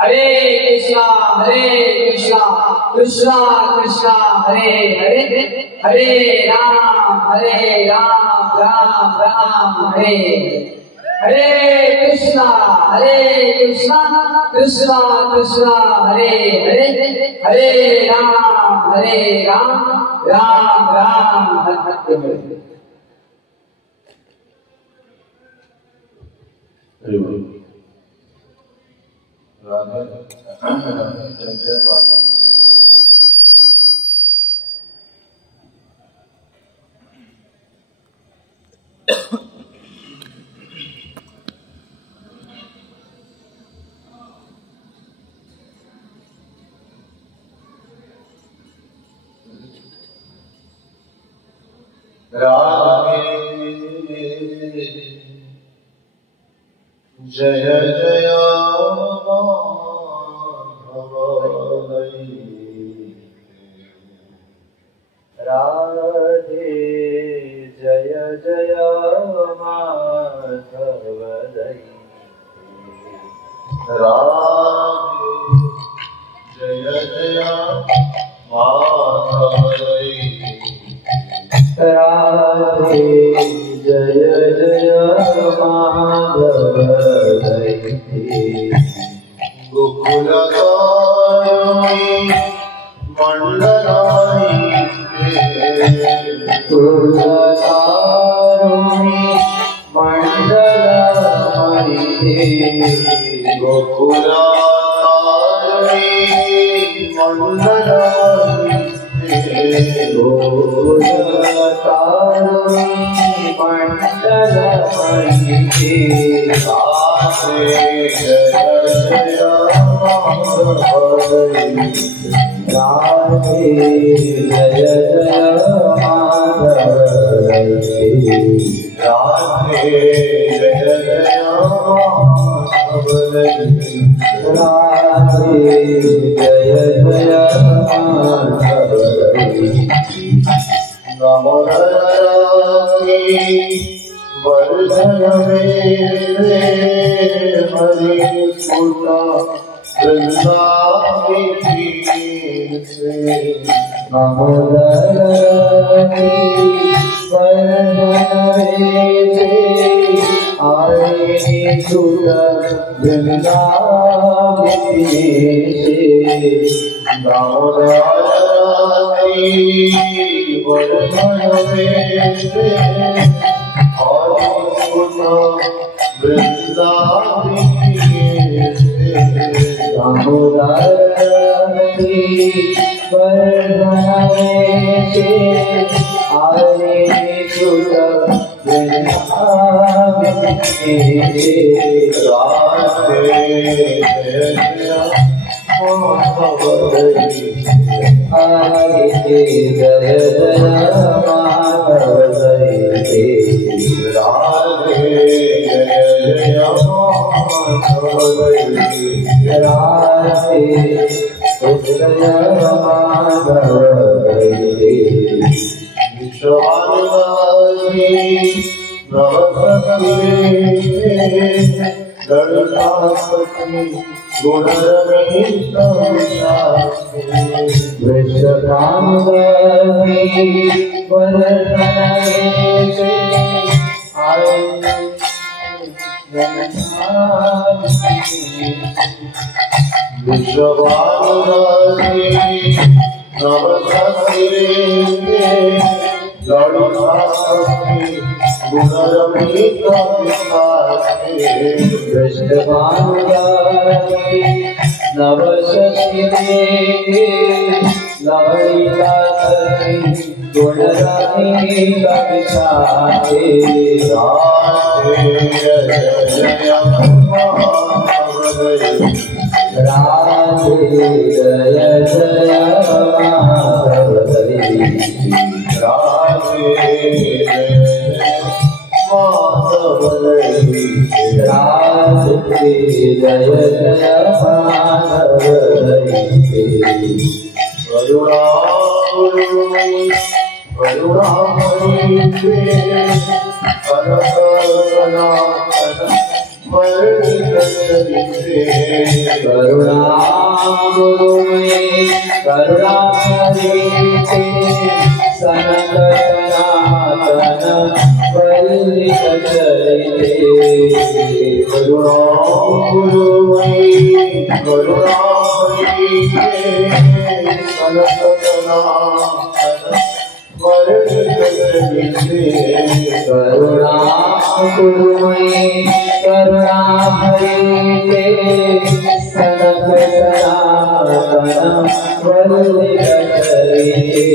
हरे कृष्णा कृष्णा कृष्णा हरे हरे, हरे राम राम राम हरे हरे, कृष्णा कृष्णा कृष्णा हरे हरे, हरे राम राम राम हरे हरे। राधे जय जय माता। राधे जय जय राधे जय जय माधव राधे जय जय माधव राधे जय जय माधव गोकुलगामी मंडलानी गोकुलगामी मंडलानी गोकुलगामी मंडलानी गोकुलगामी मंडलानी राधे जय जय माधव राधे जय जय माधव राधे जय जय माधव राधे जय जय माधव नमोरानी वर्धन मेरे हरि सुता वृंदावी से नमोरानी वर्धन मेरे हरि सुता वृंदावी से नमोरानी वर्धन मेरे हरि सुता वृंदावी समुदायी वर्धने से आरे सुर वृंदावन के राधे जय जय माधव हरे जय जय माधव राधे जय जय माधव राधे जय माधव विश्वानि नवसखी गणनासखी गुणरहित विश्वकामि वर्धने से आए विश्ववानि नवसखी गणनासखी गुणरहित विश्वकामि नवसखी लवलिका सखी गुणरहित विशाखे राधे जय जय माधव राधे जय जय माधव राधे जय जय माधव राधे जय जय माधव करुणामयी करुणा गुरुमये करुणा हरिते सनत सनातन वल्लित चरिते करुणा गुरुमयी करुणा हरिते सनत सनातन वल्लित चरिते करुणा गुरुमये करुणा हरिते सनत सनातन वल्लित चरिते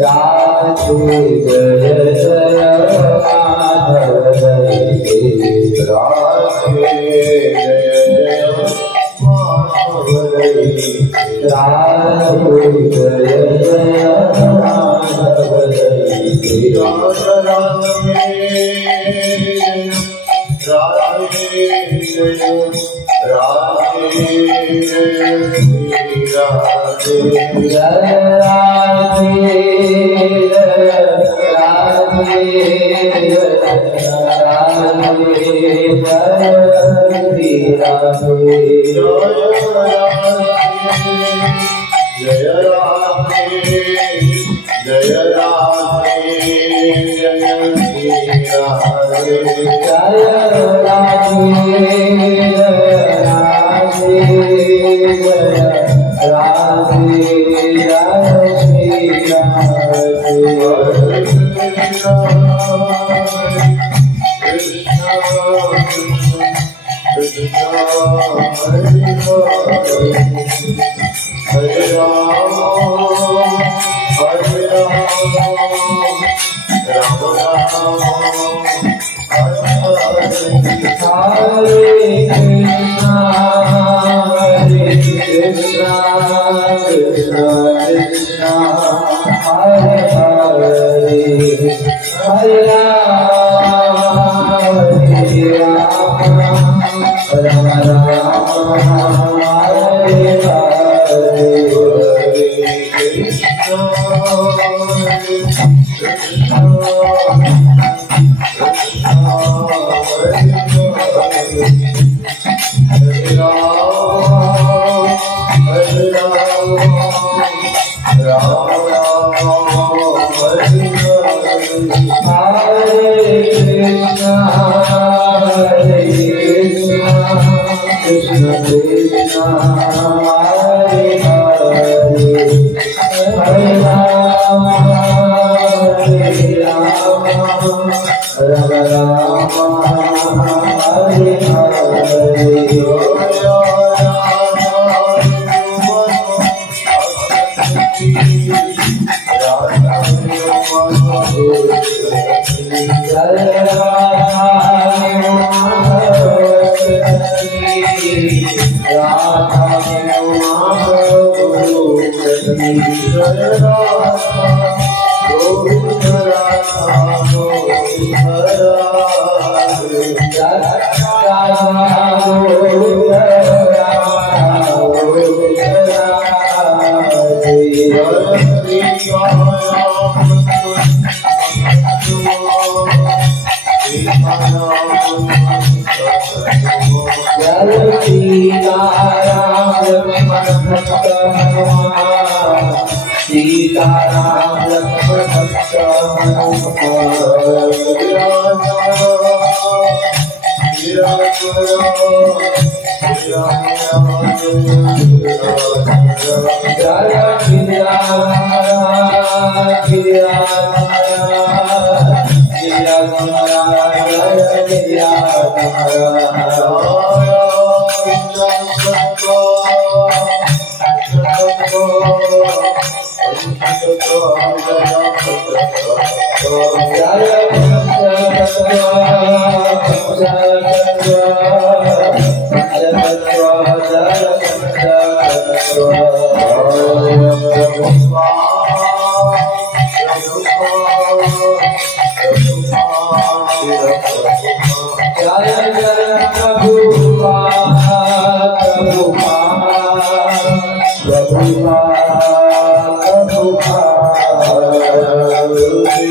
राधे जय जय माधव जय राधे जय जय माधव जय राधे जय जय माधव जय राधे जय जय माधव जय राधे Hare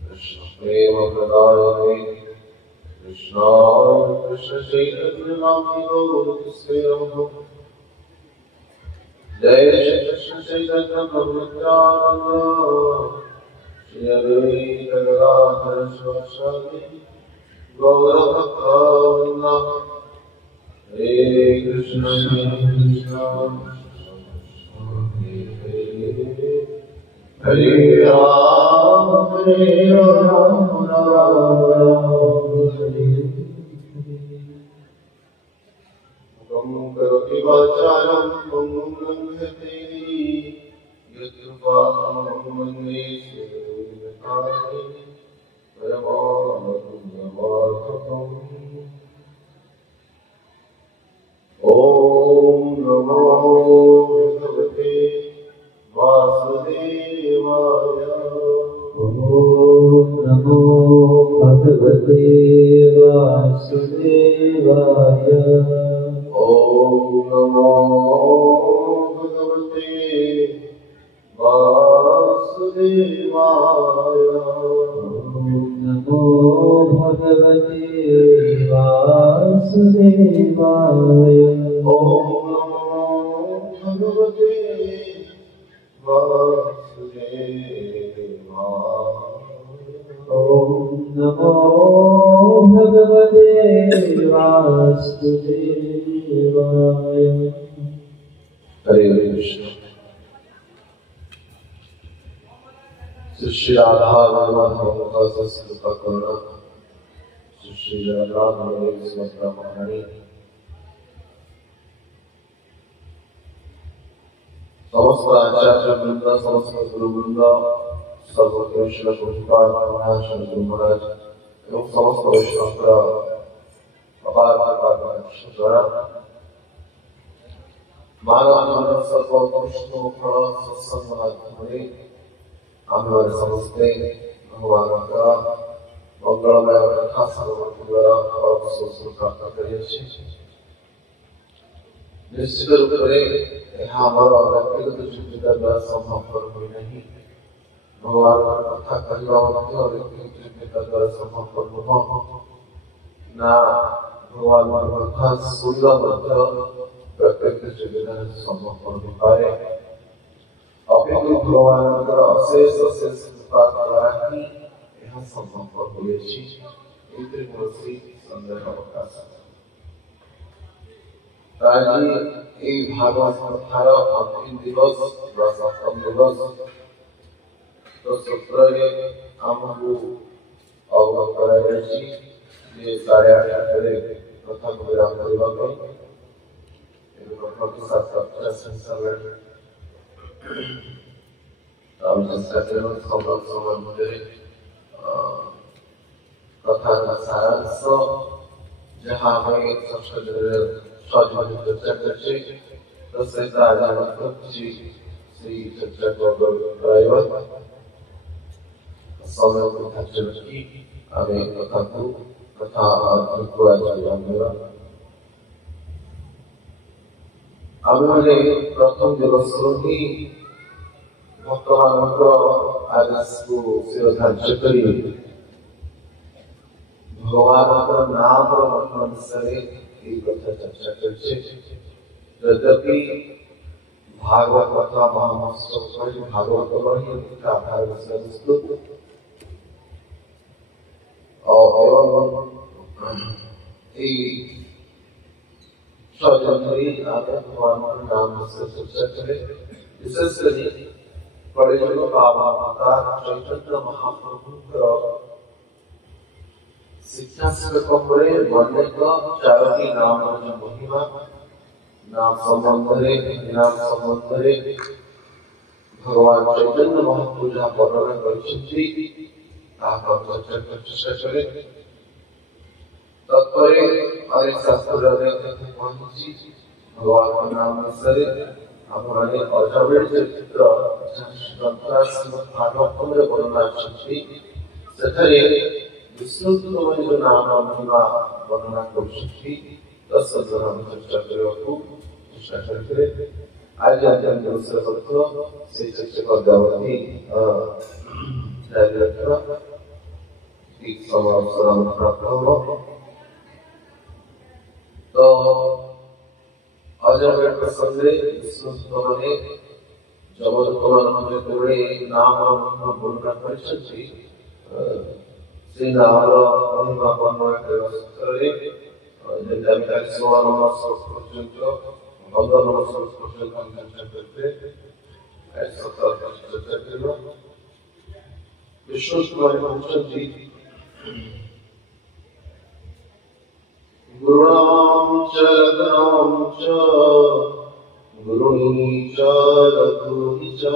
कृष्ण प्रेम प्रदायते कृष्णाय कृष्ण चैतन्य नाम जय श्री कृष्ण चैतन्य प्रभु नित्यानंद श्री अद्वैत गदाधर शिवासादि गौरभक्तवृंद हरे कृष्ण हरे राम राम राम हरे करोति वाचालं मङ्गलं लङ्घयते यत्कृपां वन्दे श्रीगुरुनाथं परमानन्दमाधवम् ॐ नमो भगवते वासुदेवाय ॐ नमो भगवते वासुदेवाय ॐ नमो भगवते वासुदेवाय नमो भगवते वासुदेवाय ॐ नमो भगवते वासुदेवाय ॐ नमो भगवते वासुदेवाय हरे कृष्ण श्री राधा माधव का संस्कृत करुणा श्री जगन्नाथ महारानी समस्त आचार्य वृंद समस्त गुरु वृंद सर्वकृष्ण पुष्पाद महाराज गुरु महाराज एवं समस्त वैष्णव अपार द्वारा मानव जीवन सर्वोत्कृष्ट सत्संग माध्यम हमारे समझते भगवान का मंगलमय कथा श्रवण द्वारा प्राप्त करिए निश्चित रूप से यहाँ हमारा व्यक्तिगत योग्यता द्वारा संभव हुई नहीं भगवान का कथा कहना और व्यक्तिगत योग्यता द्वारा संभव न ना भगवान का कथा सुनना व्यक्तिगत योग्यता संभव हो पाए अपितु भगवान अशेष अशेष कृपा द्वारा ही यह संभव हुए कौन संदेह अवकाश आज भागवत कथार अंतिम दिवस सप्तम दिवस तो सूत्र आमको अवगत कराई 8:30 कथा को विराम करने कथा का सारांश जहाँ हमें चर्चा करते तो से चर्चा समय को की हमें कथा को आमे प्रथम दिवस ही भक्तमान आदेश को शिरोधार्य कर भगवान नाम महिमा विषय कथा चर्चा करद्यपि भागवत कथा महामहोत्सव भागवत आधार विषय भगवान नाम चर्चा करे विशेषकर कलियुग चैतन्य महाप्रभु शिक्षा कमरे अनेक चारोटी नाम महिमा नाम संबंध भगवान चैतन्य महाप्रभु जहाँ वर्णना कर चर्चा करे तत्परे अनेक शास्त्र भगवान का नाम विषय अपने अजमेर चरित्र भागवतम वर्णना सेठे विष्णुत्वमय जो नाम महिमा वर्णना कर चर्चा करने आज हम दूसरे पत्र से चर्चा पदावली जारी रखना एक समाचार प्राप्त हो तो आज हम प्रसंग विश्वस्तोने जगत को मानने के लिए नाम हम बोलना परिचय श्री नाम महिमा बनने के वास्ते जब हम सोवान मास पर्यंत 15 नंबर पर्यंत हम चर्चा करते ऐसा चर्चा करना विश्व हमारे पहुंचन जी गुरुणाम च रत्नाम च गुरुणी च रघुनी च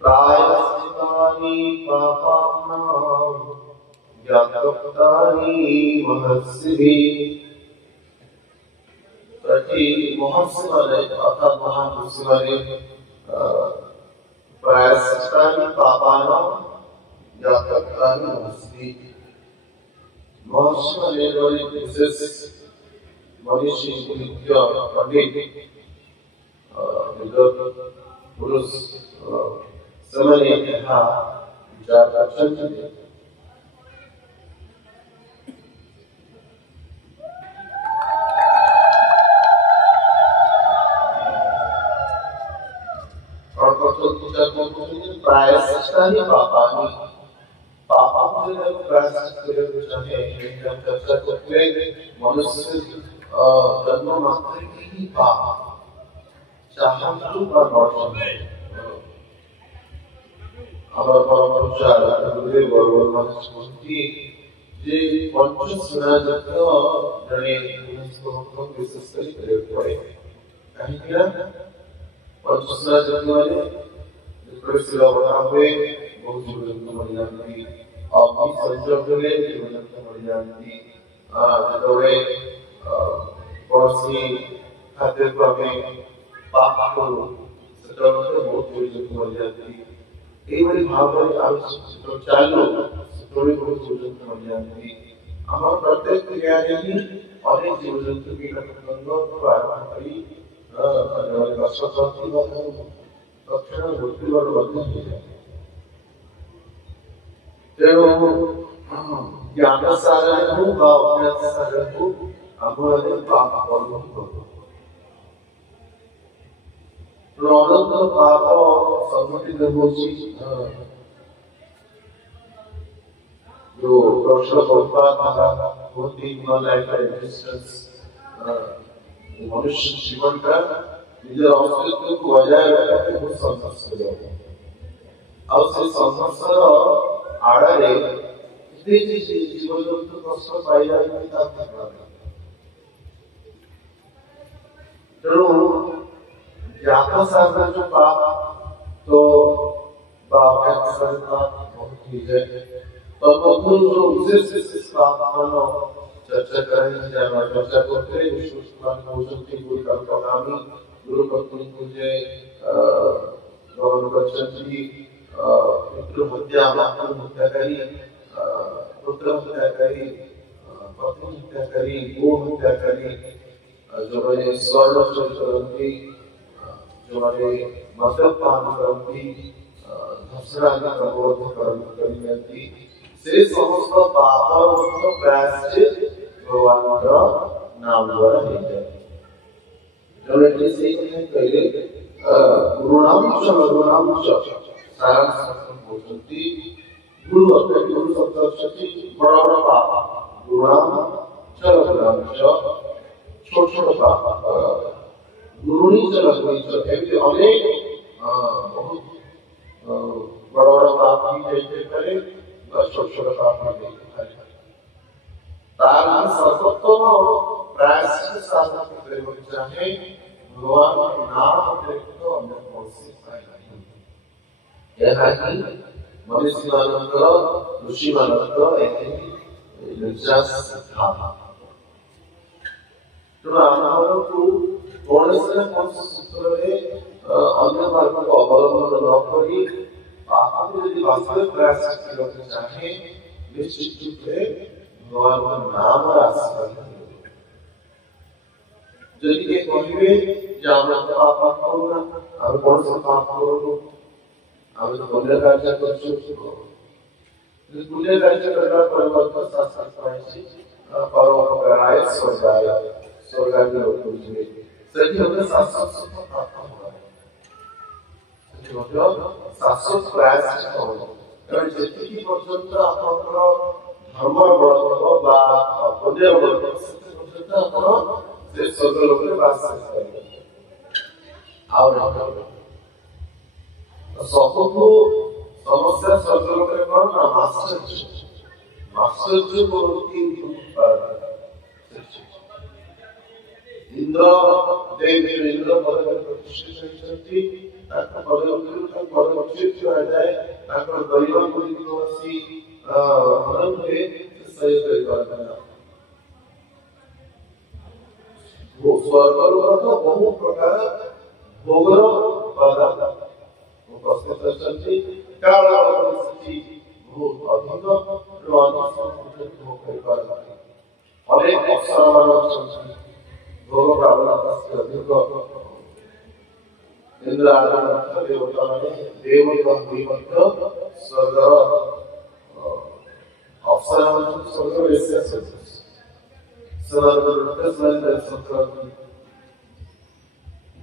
प्रायश्चित्तानि पापानां ज्ञातव्यानि महर्षिभिः प्रति महर्षि माने अर्थात महापुरुष माने प्रायश्चित्तानि पापानां ज्ञातव्यानि महर्षिभिः महर्षि माने लोग विशेष मनीषी नित्य पंडित विद्वान पुरुष समय यहाँ विचार दर्शन थे और कौन विचार करते प्रायश्चित्तानि पापानि पापों से जब प्रायश्चित करने चाहे जब चर्चा करते मनुष्य जन्म मात्र ही पाप चाहतु का नौचन हमारा परमपुरुषार गुरुदेव भगवान महास्मृति जे पंच सुना जगह जने उसको विशेष करके पड़े कहीं क्या पंच सुना जगह वाले प्रसिद्ध बना हुए बहुत जीवन मर जाती और संजोग में जीवन मर जाती जतोरे पड़ोसी खाते पर पाप को सतर्क बहुत जीवन मर जाती এই বলি ভাবলে আলোচনা চালু সতরে বহুত জীবজন্তু মর যাতি আমার প্রত্যেক ক্রিয়ায় অনেক জীবজন্তু কীটপতঙ্গ প্রাণী মানে বসবাসী বা তৎক্ষণ মৃত্যুর মধ্যে হয়ে যায় তেণু জ্ঞান সাগর হোক বা অজ্ঞান সাগর হোক আমাদের পাপ কর্ম করব অনন্ত পাপ সংগঠিত হচ্ছে जो प्रश्न था बहुत ही लाइफ एग्जिस्टेंस मनुष्य जीवन का निजे अस्तित्व को बजाय रखने बहुत संघर्ष हो जाता है और से संघर्ष आड़े इतने जीवन जंतु कष्ट पाई जाए तेणु ज्ञात साधन जो पाप तो बहुत ही है तो जो विशेष पाप मानो चर्चा करेंगे चर्चा करते हैं विश्वस्मान भोजन की गुरु कल्पनामी गुरु पत्नी पूजे गौरव बच्चन जी पितृ हत्या मातृ हत्या करी पुत्र हत्या करी पत्नी हत्या करी गो हत्या करी जो मैंने स्वर्ण करती जो मैंने मद्यपान करती धर्षणा का प्रबोध करती से समस्त पापर उक्त प्रायश्चित भगवान नाम द्वारा हो जाए जोने के से कहले गुरुनाम च सारा शास्त्र बोलती गुरु अपने गुरु शब्द शक्ति बड़ा बड़ा पाप गुरुनाम च छोट छोट पाप गुरुनी च ऐसे अनेक बहुत बड़ा बड़ा पाप ही जैसे करे छोट छोट पाप नहीं तार सर्वोत्तम प्रायश्चित साधन करने चाहे भगवान के नाम अतिरिक्त अन्य कौन से यह कि मनुष्य मानव ऋषि मानव ऐसे निर्जास था तो हमारे को कौन से सूत्र में अन्य मार्ग को अवलंबन न करी पाप को यदि वास्तविक प्रायश्चित करना चाहे निश्चित रूप से भगवान का नाम और आशीर्वाद यदि ये कहिबे আমরা তো পাপ করব না, আমি কোন পাপ করব, আমি তো পুণ্যের কাজ করছি, পুণ্যের কাজ করার পরিবর্তে শাস্ত্র পাইছি পরোপকারায় স্বর্গায়, স্বর্গায় লোকজীবী সেটি হচ্ছে শাশ্বত প্রাপ্ত হয়, সেটি হচ্ছে শাশ্বত প্রায়শ্চিত্ত হয়। কারণ যেতিকি পর্যন্ত আপনার ধর্ম ব্রত বা পুণ্যের ব্রত সেটি পর্যন্ত আপনার ସେ ସ୍ୱର୍ଗ ଲୋକରେ ବାସ କରିପାରିବେ। ଆଉ ସବୁଠୁ ସମସ୍ୟା ସ୍ୱର୍ଗ ଲୋକରେ କଣ ନା ମାଶ୍ଚର୍ଯ୍ୟ, ମାଶ୍ଚର୍ଯ୍ୟ କରନ୍ତି ଇନ୍ଦ୍ର ଇନ୍ଦ୍ର ପଦରେ ପ୍ରତିଷ୍ଠିତ ହୋଇଛନ୍ତି, ତାଙ୍କ ପଦରୁ ତାଙ୍କ ପଦ ଅଚ୍ୟୁତ ହୋଇଯାଏ, ତାଙ୍କର ଦୈବ ଗୁଡିକ ଆସି ହରଣ ହୁଏ, ସହ୍ୟ କରିପାରନ୍ତି ନା। ସ୍ୱର୍ଗଲୋକ ବହୁ ପ୍ରକାର ଭୋଗର ପଦାର୍ଥ ଉପସ୍ଥିତ ଅଛନ୍ତି, କାରଣ ସେଠି ବହୁତ ଅଧିକ ଭୋଗ କରିପାରନ୍ତି। ଅନେକ ଅପ୍ସରାମାନ ଅଛନ୍ତି, ଭୋଗ ପ୍ରାବଣତା ଅଧିକ। ଇନ୍ଦ୍ର ଆଦି ମଧ୍ୟ ଦେବତାମାନେ ଦେବତା ହୋଇ ମଧ୍ୟ ସ୍ୱର୍ଗର ଅପ୍ସରାମାନ ସ୍ୱର୍ଗର ବିଶେଷ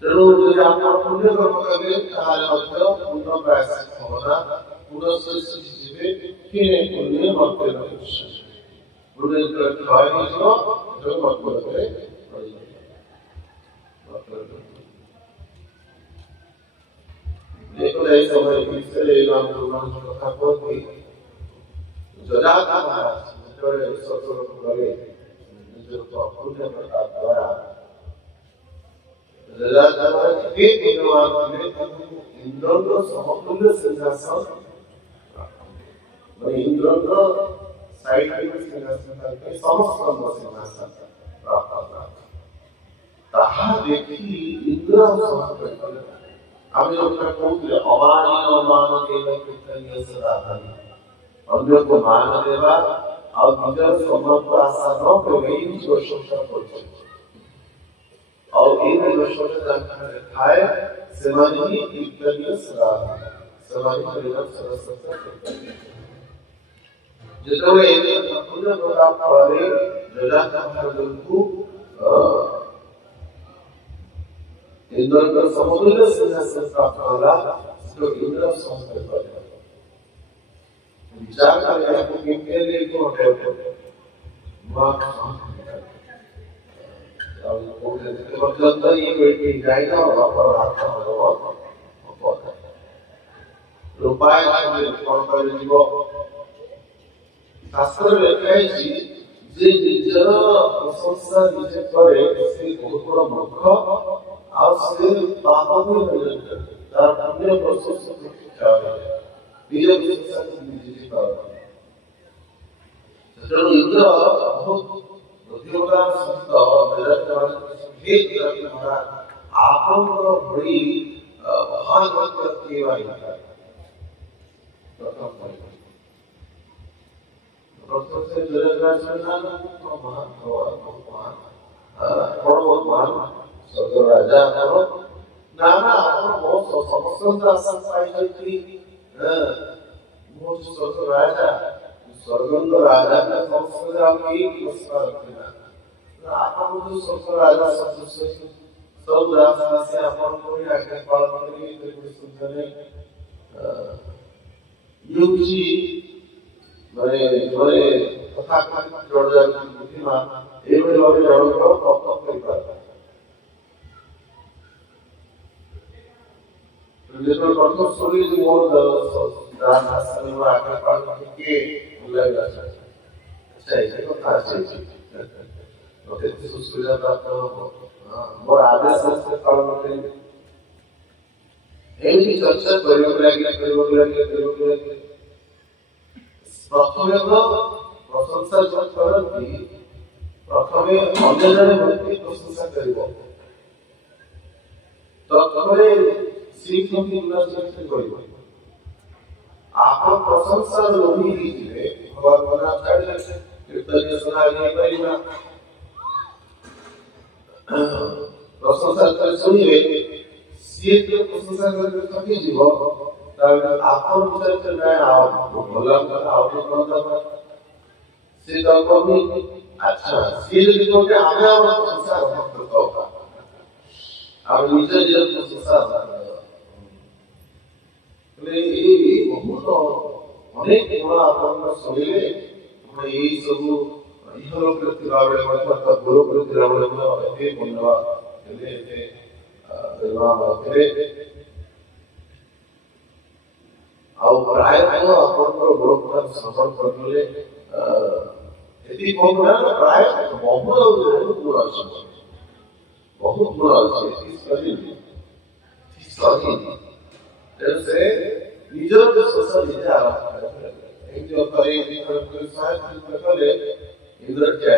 ତେଣୁ ଯଦି ଆପଣ ପୁଣ୍ୟ କର୍ମ କରିବେ ତାହେଲେ ମଧ୍ୟ ପୂର୍ଣ୍ଣ ପ୍ରାୟଶ୍ଚିତ୍ତ ହେବ ନା, ପୁନଃ ଯିବେ କିଏ ପୁଣ୍ୟ ମର୍ତ୍ତ୍ୟ ପୁଣ୍ୟ ଯେତେବେଳେ କ୍ଷୟ ହେଇଯିବ ମର୍ତ୍ତ୍ୟରେ এই সময় বিଷୟରେ ରାମମାନଙ୍କ କଥା କୁହନ୍ତି। ଯଜାତି ମହାରାଜ ଯେତେବେଳେ ସ୍ୱର୍ଗଲୋକ ଗଲେ ଇନ୍ଦ୍ରଙ୍କ ସମତୁଲ୍ୟ ସିଂହାସନ, ଇନ୍ଦ୍ରଙ୍କ ସମସ୍ତଙ୍କ ସିଂହାସନ ତାହା ଦେଖି ଇନ୍ଦ୍ର ଆମେ ଯୋଉଟା କହୁଥିଲେ ଅମାନ ଅନ୍ୟକୁ ମାନ ଦେବା ଆଉ ନିଜର ସମର୍ଥ ଆଶା ନ କରି ପ୍ରଶଂସା କରୁଛନ୍ତି। ଆଉ ଏଇ ପ୍ରଶଂସା ଥାଏ ସେମାନେ ହିଁ କୀର୍ତ୍ତନୀୟ ସେମାନେ ଯେତେବେଳେ ପୂର୍ଣ୍ଣ ପ୍ରତାପ ଫଳରେ ଯଜାତି ମହାରାଜଙ୍କୁ ଇନ୍ଦ୍ରଙ୍କର ସମତୁଲ୍ୟ ସିଂହାସନ ପ୍ରାପ୍ତ ହେଲା, ଇନ୍ଦ୍ର ସଂସ୍କାର କଲେ। विचार करें किनके लिए क्यों हटाए मतलब ये कोई जाएगा और आता होगा रुपये कौन कर जीव शास्त्र लेखाई जे निजर प्रशंसा निजे करे से बहुत बड़ा मूर्ख और से पाप में मिलता तार पुण्य प्रशंसा क्या है निजे प्रशंसा निजे ତେଣୁ ଇନ୍ଦ୍ର ବହୁତ ବୁଦ୍ଧିମତାର ସହିତ ଆପଣଙ୍କର ଭଳି ମହାନ ବ୍ୟକ୍ତି ରାଜା ନା ନା ଆପଣ ବହୁତ ସମସ୍ତଙ୍କ ଆଶା ପାଇଛନ୍ତି, ମୁଁ ସ୍ୱର୍ଗ ରାଜା स्वर्ग राजा का संस्कार आपकी नमस्कार रखना आपन जो स्वर्ग राजा सब राजा से आपन को ही आगे पालन करिए तो कोई सुनने युजी बड़े बड़े कथा जोड़ जाती बुद्धिमान एक बार जोड़ को तब कर पाता जिसको प्रथम सुनी जो मोर दान आश्रम में आगे पालन के लगा अच्छा है तो खास है तो कितनी सुविधा प्राप्त हो और आदेश से पालन करेंगे एवं चर्चा प्रयोग लगे प्रथमे तो प्रशंसा जो करती प्रथमे अन्य जने व्यक्ति प्रशंसा करिवो तो तमरे श्रीकृति उल्लास करिवो आप प्रशंसा लोभी दीजिए भगवान आचार्य कीर्तन सुना नहीं पाएगा ପ୍ରଶଂସା କରି ଶୁଣିବେ ସିଏ ତ ପ୍ରଶଂସା କରି ଥକିଯିବ ତାପରେ ଆପଣ ବିଚାର ନା ଆଉ ଭଲ କଥା ଆଉ ଟିକେ କଣ ଦରକାର ସେ ତ କହୁନି ଆଚ୍ଛା ସିଏ ଯଦି କହୁଛି ଆମେ ଆମର ପ୍ରଶଂସା କରିବା ଆଉ ନିଜ ନିଜର ପ୍ରଶଂସା ଏଇ ବହୁତ ଅନେକ ଗୁଣ ଆପଣଙ୍କର ଶୁଣିଲେ ଆପଣ ଏଇ ସବୁ ଇହଲୋକରେ ଥିଲାବେଳେ ମଧ୍ୟ ଗୋଲୋକରେ ଥିଲାବେଳେ ମଧ୍ୟ ଏତେ ମନବା ହେଲେ ଏତେ ଆଉ ପ୍ରାୟତଃ ଆପଣଙ୍କର ଗୋଳକଥା ଶ୍ରବଣ କରିଲେ ଏତିକି କହୁନା ପ୍ରାୟ ବହୁତ ଗୁଣ ଅଛି ବହୁତ ଗୁଣ ଅଛି ତେଣୁ ସେ ନିଜର ଶୋଷ ନିଜେ ଆରମ୍ଭ ଏମିତି କଲେ ଇନ୍ଦ୍ର ଠିଆ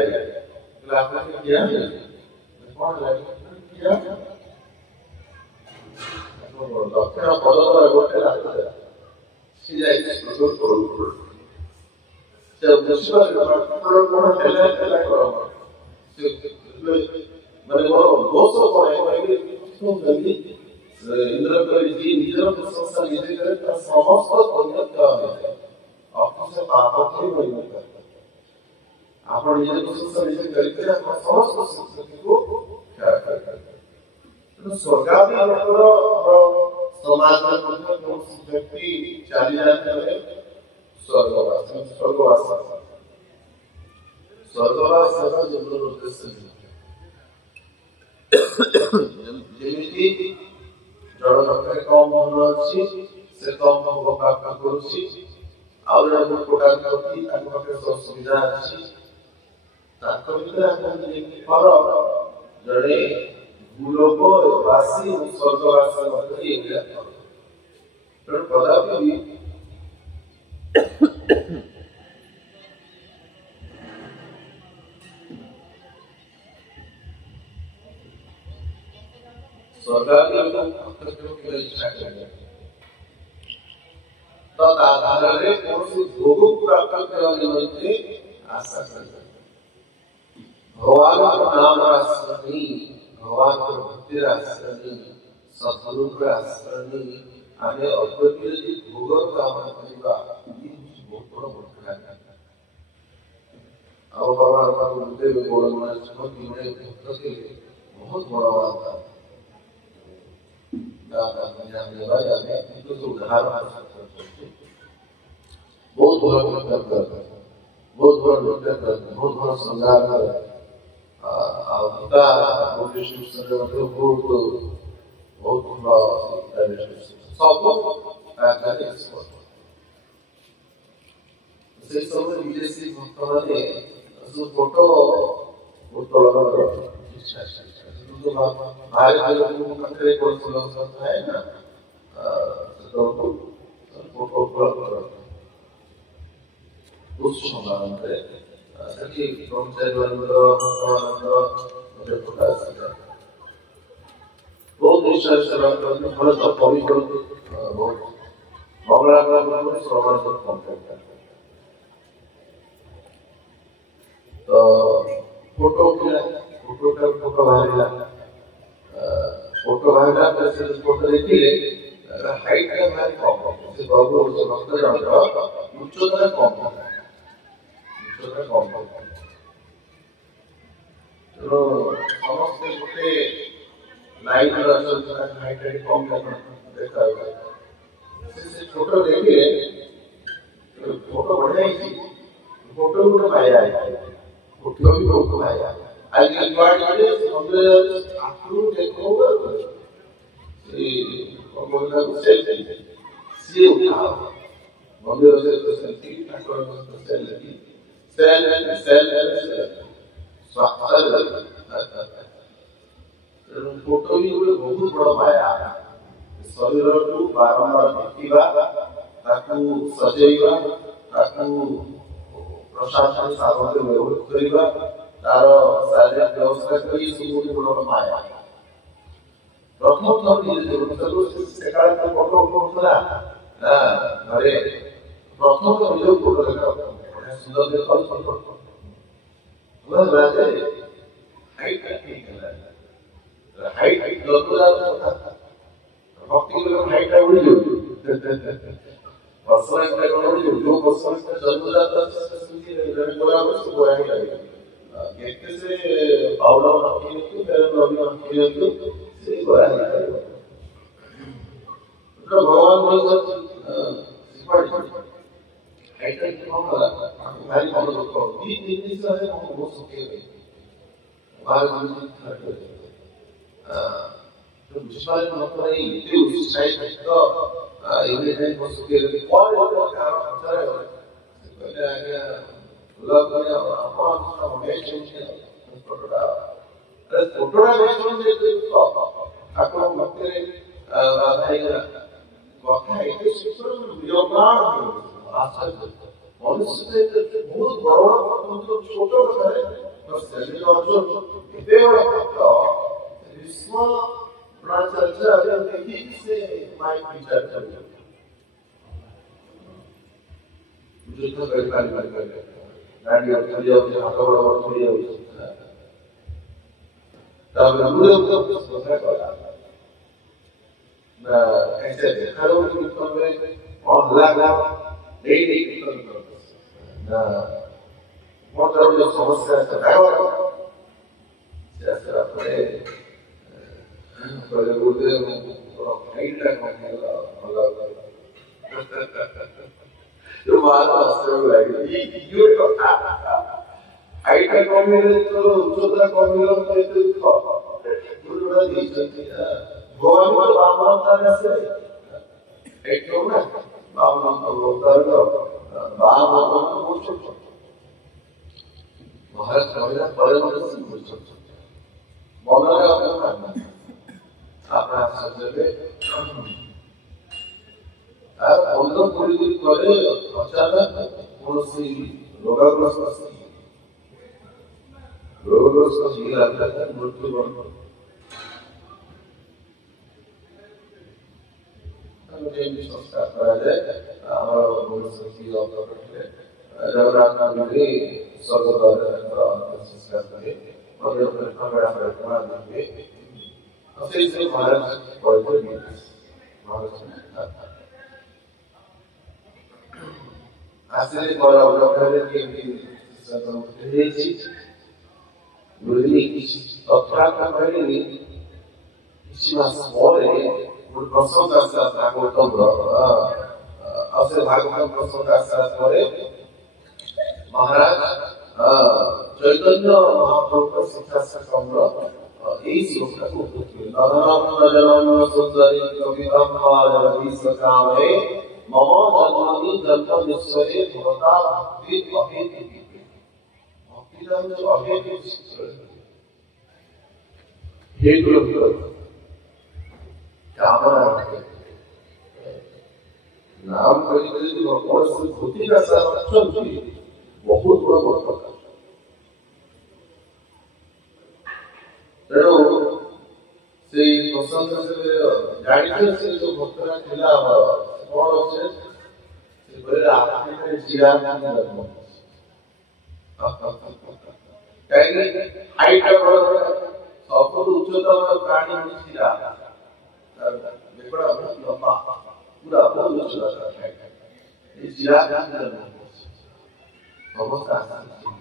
ଆପଣଙ୍କୁ ଠିଆ କଣ ଲାଗେ ଦକ୍ଷିଣ ପଦର ଗୋଟେ ରାସ୍ତା ସେ ଯାଇକି ମାନେ ମୋର ଦୋଷ କଣ ଇନ୍ଦ୍ର କରିଛି ନିଜର ପ୍ରଶଂସା ନିଜେ କରେ ତା ସମସ୍ତ ପାପ ଆପଣ ନିଜର ପ୍ରଶଂସା ନିଜେ କରିଥିଲେ ଆପଣ ସମସ୍ତ ସଂସ୍କୃତିକୁ ସ୍ୱର୍ଗାଦୀ ଲୋକର ସମାଜରେ ମଧ୍ୟ କୌଣସି ବ୍ୟକ୍ତି ଚାଲି ଯାଇଥିଲେ ସ୍ୱର୍ଗବାସ ହେବା ଜୀବନର ଉଦ୍ଦେଶ୍ୟ ଯେମିତି ଜଣ ପାଖରେ କମ ମନ ଅଛି ସେ କମ ଭୋଗ ପ୍ରାପ୍ତ କରୁଛି ଆଉ ଜଣେ କୋଟାରି ତାଙ୍କ ପାଖରେ ସବୁ ସୁବିଧା ଅଛି ତାଙ୍କ ଭିତରେ ଜଣେ ଭୂଲୋକବାସୀ ଏବଂ ସ୍ୱର୍ଗବାସୀ ମଧ୍ୟରେ ଏଇଭଳିଆ ତେଣୁ କଦାପି ଆଧାରରେ କୌଣସି ଭୋଗ ପ୍ରାପ୍ତ କରିବା ନିମନ୍ତେ ଆଶା କରିବା ଭଗବାନଙ୍କ ନାମର ଆଶ୍ରୟ ନେଇ ଭଗବାନଙ୍କ ଭକ୍ତିର ଆଶ୍ରୟ ନେଇ ସଦ୍ଗୁରୁଙ୍କର ଆଶ୍ରୟ ନେଇ ଆମେ ଅଦ୍ୱୈତ ଯଦି ଭୋଗର କାମନା କରିବା ବହୁତ ବଡ଼ ମୂର୍ଖତା ଆଉ ଭଗବାନ ଗୁରୁଦେବ ଗୌରମାନେ ଭକ୍ତ ଥିଲେ ବହୁତ ବଡ଼ ଉଦାହରଣ ବହୁତ ଭଲ ବହୁତ ଭଲ ବହୁତ ଭଲ ସଂଗ୍ରାମ ଆଉ ଗୀତା ବହୁତ ଭଲ ସବୁ ସେଇ ସମୟରେ ବିଦେଶୀ ଭକ୍ତମାନେ ଫଟୋ ଉତ୍ତୋଳନ କରନ୍ତି ଭାରତୀୟ ଲୋକଙ୍କ ପାଖରେ କୌଣସି ଲକ୍ଷ ଥାଏ ନା ଫଟୋ ଉତ୍ତୋଳନ କରନ୍ତି ସମୟରେ ସେଠି କର୍ମଚାରୀ ମାନଙ୍କର ଫଟୋ ଆସିଥାଏ ବହୁତ ନିଶ୍ଚୟ ସେବା କରନ୍ତି ଭଲ ଜପ ବି କରନ୍ତି ବହୁତ ମଙ୍ଗଳାଙ୍କର ଶ୍ରବଣ କରନ୍ତି ତ ଫଟୋ ବାହାରିଲା ସେ ଫଟୋ ଦେଖିଲେ ହାଇଟ୍ ଭାରି କମ୍ ସେ ପ୍ରଭୁ ଭକ୍ତ ଜଣଙ୍କର ଉଚ୍ଚତା କମ୍ ତେଣୁ ସମସ୍ତେ ଗୋଟେ ଲାଇନ୍ ହାଇଟ୍ କମ୍ ଦେଖାଯାଉଛି ସେ ଫଟୋ ଦେଖିଲେ ଫଟୋ ବଢିଆ ହେଇଛି ଫଟୋ ଗୋଟେ ମାୟା ଫଟୋ ବି ବହୁତ ମାୟା ଫଟୋ ବି ଗୋଟେ ବହୁତ ବଡ ମାୟା ଶରୀରକୁ ବାରମ୍ବାର ଦେଖିବା ତାକୁ ସଜେଇବା ତାକୁ ପ୍ରଶାସନ ସାମଗ୍ରୀ ବ୍ୟବହୃତ କରିବା ତାର ଶାରୀରିକ ବ୍ୟବସ୍ଥା କରି ସବୁ ଗୋଟେ ବଡ ମାୟା ପ୍ରଥମ ସେ କାଳେ ଫଟୋ ଉଠଉଥିଲା ଘରେ ପ୍ରଥମ ନିଜ ଫଟୋ ଦେଖା ସୁନ୍ଦର ଦେଖାଉଛି हाइट जल्दी जाता भक्ति के लोग हाइट उड़ जाओ पर्सनल का उड़ जाओ जो पर्सनल का जल्दी जाता है सुनिए रवि बराबर से बोला ही लगेगा कहते से पाउडर रखी नहीं तो फिर रवि रखी नहीं तो से बोला ही लगेगा तो भगवान बोल कर सिपाही हाइट का कौन वाला भारी बहुत को तीन दिन से है वो सुखे गए बाहर दिन खड़े तो विश्वास में होता है ये उस साइड तो इन्हें नहीं हो सके लेकिन और लोग का अच्छा है पहले आ गया लोग ने अपन का मैच चेंज फोटोड़ा अरे फोटोड़ा मैच चेंज तो आपको मत आएगा वहाँ एक सूत्र में विलोपन आश्चर्य मनुष्य से बहुत बड़ा मतलब छोटा होता है बस जल्दी और जो इतने बड़ा होता है इसमें चर्चा देखिए से माइक की चर्चा जो तो कर गाड़ी और चली जाओ हाथ बड़ा और चली जाओ तब पूरे ऊपर सोचा करा ना ऐसे देखा लो कि तो में और लगा नहीं ना बहुत बड़ी समस्या है जैसे अपने पर गुरुदेव हाइट रखने वाला तो मारा आश्रम लगे ये तो हाइट का कॉम्बिनेशन तो उच्चता कॉम्बिनेशन तो तो गुरुदेव ने दिया भगवान को बामनता से एक तो ना बामनता बोलता है बामनता को बोलते महाराज कविता परम से बोलते बोलना का अपना अपना सजले अब हम लोग पूरी दिन करे अचानक कौन-सी रोगाग्रस्त ही लगता है मृत्यु बन मुझे संस्कार करा जाए हमारा मनुष्य का करते जब रात में स्वर्ग द्वार संस्कार करे और अपने बड़ा प्रार्थना देंगे फिर से महाराज पढ़ते हैं महाराज आश्चर्य बड़ा बड़ा करके ये चीज गुरुजी तथा का पहले किसी मास और है वो प्रसंग का साथ भागवतम अवश्य भागवतम प्रसंग का साथ करे महाराज चैतन्य महाप्रभु का शिक्षा से कमरा यही श्लोक को नरनाम नजनाम सुंदरी कविताम वाजवी सकामे मम जन्मनि जन्म निश्चये भवता भक्ति अभेति भक्ति नाम जो अभेति हे गुरु कामना नाम करी भगवान से भक्ति का संरक्षण की बहुत बड़ा महत्व तेणु से प्रसंग से गाड़ी से जो भक्तरा थिला कौन अच्छे से बोले आपने में जिरा नहीं लगो कहीं हाइट बड़ा सब तो उच्चतम प्राणी में जिरा बड़ा बहुत लंबा पूरा बहुत उच्च है ये जिरा नहीं लगो बहुत आसान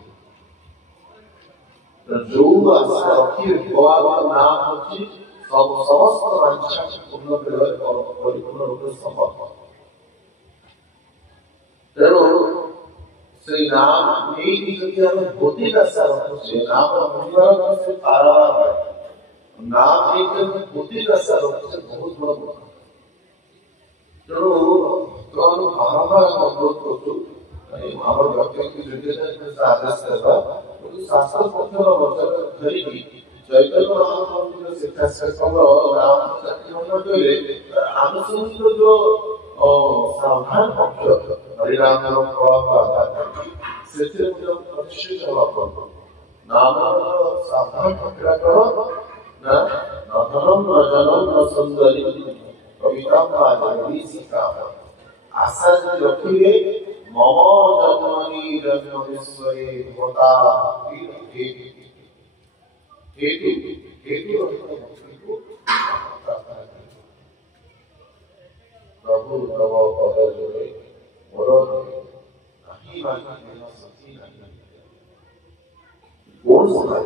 जो आशा रखी भगवान नाम होची सब समस्त वांछा पूर्ण करे और परिपूर्ण रूप से संभव तेणु से नाम नहीं कि हमें भौतिक आशा रखो नाम मंगल से पारावार है नाम एक भौतिक आशा रखो से बहुत बड़ा बात तेणु तो हम बारंबार अनुरोध करते ଆମର ବ୍ୟକ୍ତିଗତ ଯୋଗ୍ୟତା ଆଦେଶ କରିବା शास्त्र पक्षर वचन धरिकी चैतन्य महाप्रभुଙ୍କ शिक्षा संग्रह राम चरितमृत କହିଲେ आनुषंगिक जो सावधान पक्ष हरिनाम प्रभाव ସେଥିରେ ମଧ୍ୟ ପ୍ରତିଷ୍ଠିତ ହେବା ପଡ଼ିବ ନାମର ସାବଧାନ ପକ୍ଷ କଣ ନା ନଧନମ୍ न जनम न सुंदरी कविता वाजवी सीता आशा रखिए मम जन्मनि जन्मेश्वरे भवता हेतु प्रभु तव पद जोड़े मोर नहीं मानी मेरा सती नहीं कौन सुनाई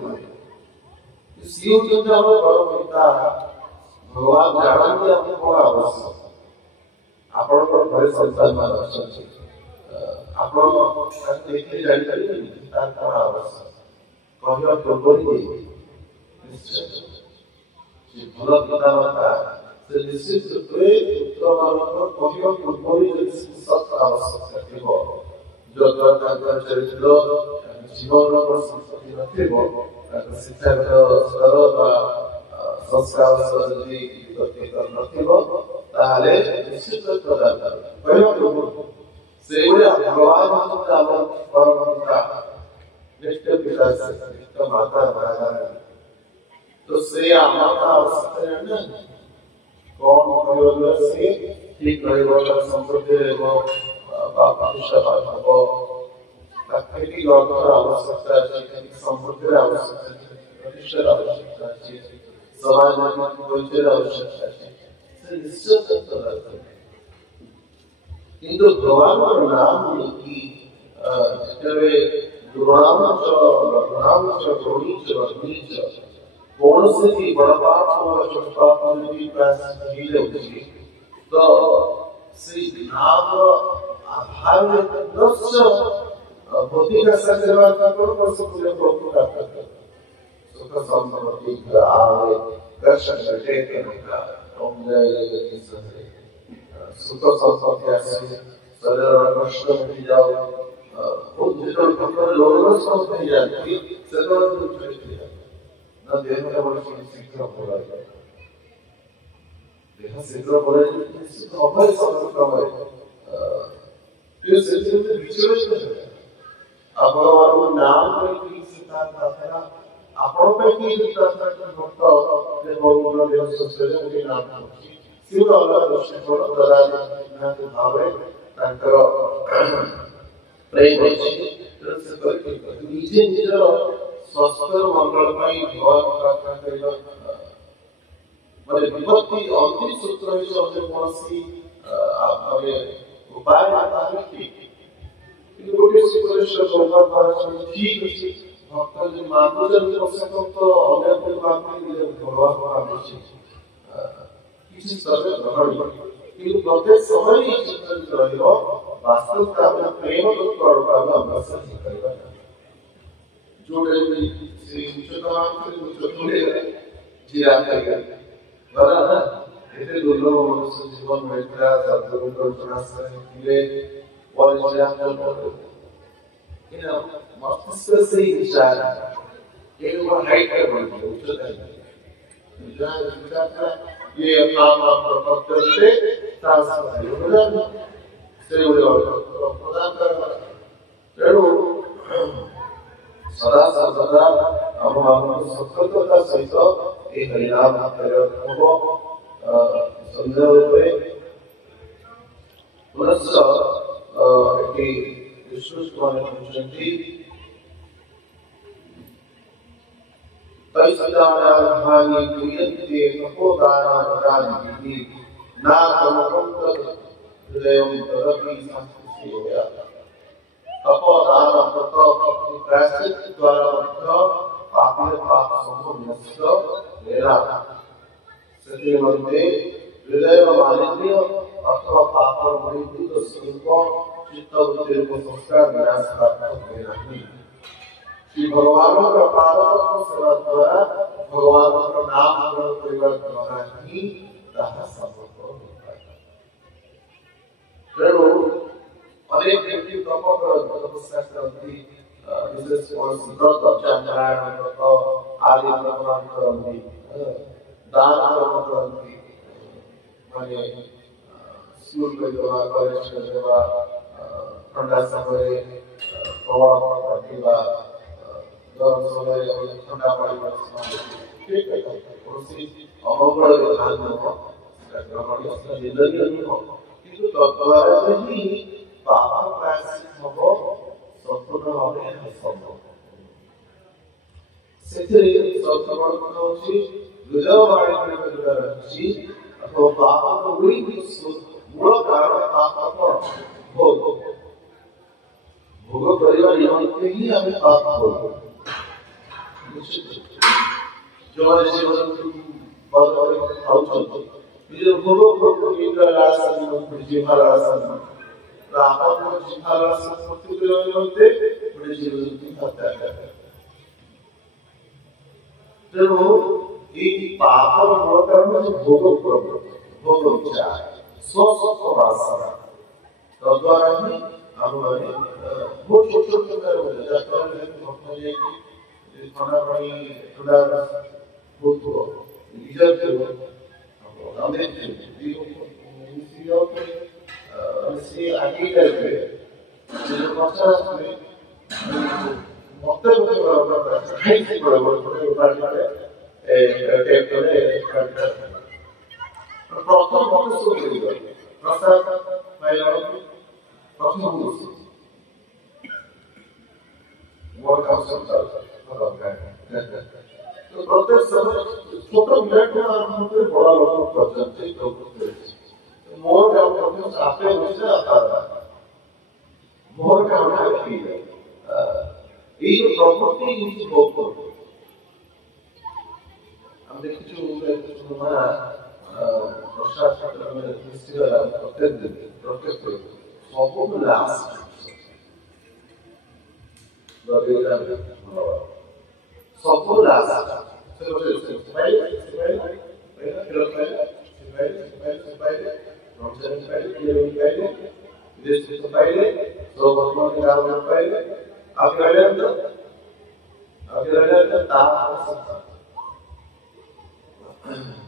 शिव चंद्र परम पिता भगवान जानते हमको कौन आवश्यक आपण घरे संतान मान अच्छे आपण देखते जानकारी तार कौन आवश्यक कहवा पूर्व निश्चय भल पिता माता से निश्चित रूपे पुत्र मान कहवा पूर्व सत आवश्यकता थी जो चरित्र जीवन संस्कृति नथिब शिक्षागत स्तर संस्कार स्तर यदि नथिब ताहले निश्चित प्रदान कहवा पूर्व से भगवान परम पिता नित्य पिता से नित्य माता राजा तो से माता आवश्यकता है ना कौन परिवार से ठीक परिवार संपत्ति रहेगा बाप प्रतिष्ठा हो ताकि लोगों आवश्यकता है संपत्ति आवश्यकता है प्रतिष्ठा आवश्यकता है समाज में परिचय आवश्यकता है से निश्चित प्रदान किंतु भगवान का नाम की जब गुणाम च गुणीच वर्णीच कौन से भी बड़ा पाप हो छोटा पाप में भी प्रयास नहीं होती तो से नाम आधार में नष्ट बुद्धि का सचेतन का पर सुखले प्रभु का सुख संपत्ति आवे दर्शन करते का ओम जय जगदीश सुख संपत्ति से शरीर नष्ट हो जाओ वो जितना कपड़ा लोगों को नहीं जाती सर्व दुख है ना देह में बड़ा शीघ्र हो रहा है देह शीघ्र हो रहा है इसको अभय समझता है ये सिद्ध में विचलित नहीं है अब और नाम में की सिद्धांत आता है आपों पे की सिद्धांत का भक्त ने भगवान देव सत्संग के नाम शिव अल्लाह दर्शन को प्रदान करना तो भावे तांकर प्रेम अछि से करके निजे निजर स्वस्थ मंगल पाई भगवान प्रार्थना करिबा माने विभक्ति अंतिम सूत्र है जो हमने कौनसी माने उपाय आता है कि गोटे सिचुएशन भगवान महाराज ठीक अछि भक्त जो मानवजन प्रसंग तो अन्य कोई बात नहीं निजे भगवान महाराज किसी तरह ग्रहण किंतु प्रत्येक समय ही चिंतन रहियो वास्तविकता में प्रेम तत्व और अभ्यास करेगा जोड़े भी श्री उच्चतम उच्चतुले जिया करेगा बराबर इतने दुर्लभ मनुष्य जीवन में इतना सद्गुरु कल्पना से मिले और जिया करते इन मस्तिष्क से ही विचार ये वो हाइट कर बनते उच्चता ये काम आप करते ट्रांसफर हो जाए से प्रदान करना तेणु सदा सर्वदा हम सतर्कता सहित ये हरिनाम हो संदेह रूपे पुनश्च एटी विश्वस्त माने पूछन्ति तैसदानानि क्रियन्ते तपोदानानि ना तमकं हृदयं तदपि संस्कृतिया तपोदान प्रति प्रायश्चित द्वारा पापी पाप समूह नष्ट लेना सत्य मध्य हृदय मालिन्य अथवा पाप मणिभूत स्वरूप चित्त बुद्धि को संस्कार विनाश प्राप्त नहीं श्री भगवान का पादप सेवा द्वारा भगवान का नाम ग्रहण परिवार द्वारा ही ताहा संभव होता है तेणु अनेक व्यक्ति तपस्या करती विशेष व्रत चांद्रायण व्रत आदि भगवान करती दान कर्म करती माने स्कूल में व्यवहार कॉलेज में व्यवहार ठंडा समय प्रवाह प्रतिभा गरम समय ठंडा पानी में ठीक है उसी अमंगल विधान में ग्रहण जिंदगी नहीं हो किंतु तत्द्वारा ही पाप प्रायश्चित हो संपूर्ण भावे असंभव ସେଥିରେ ସତ୍ୟବଳ ଅଛି विजयवाणी रखी अथवा पाप मूल कारण पाप भोग भोग करने ही आम पाप भोग जो जीवन खाऊ निज भोग जिहारासन तेणु पापर मूल कारण भोग भोग इच्छा स्वस्व वासना तद्वारा ही हम बहुत छोट छोट प्रकार थंडा पानी ठंडा बहुत प्रत्येक समय छोट मिनट में बड़ा लोग पर्यंत मोर आपे मोर प्रकृति हम देखी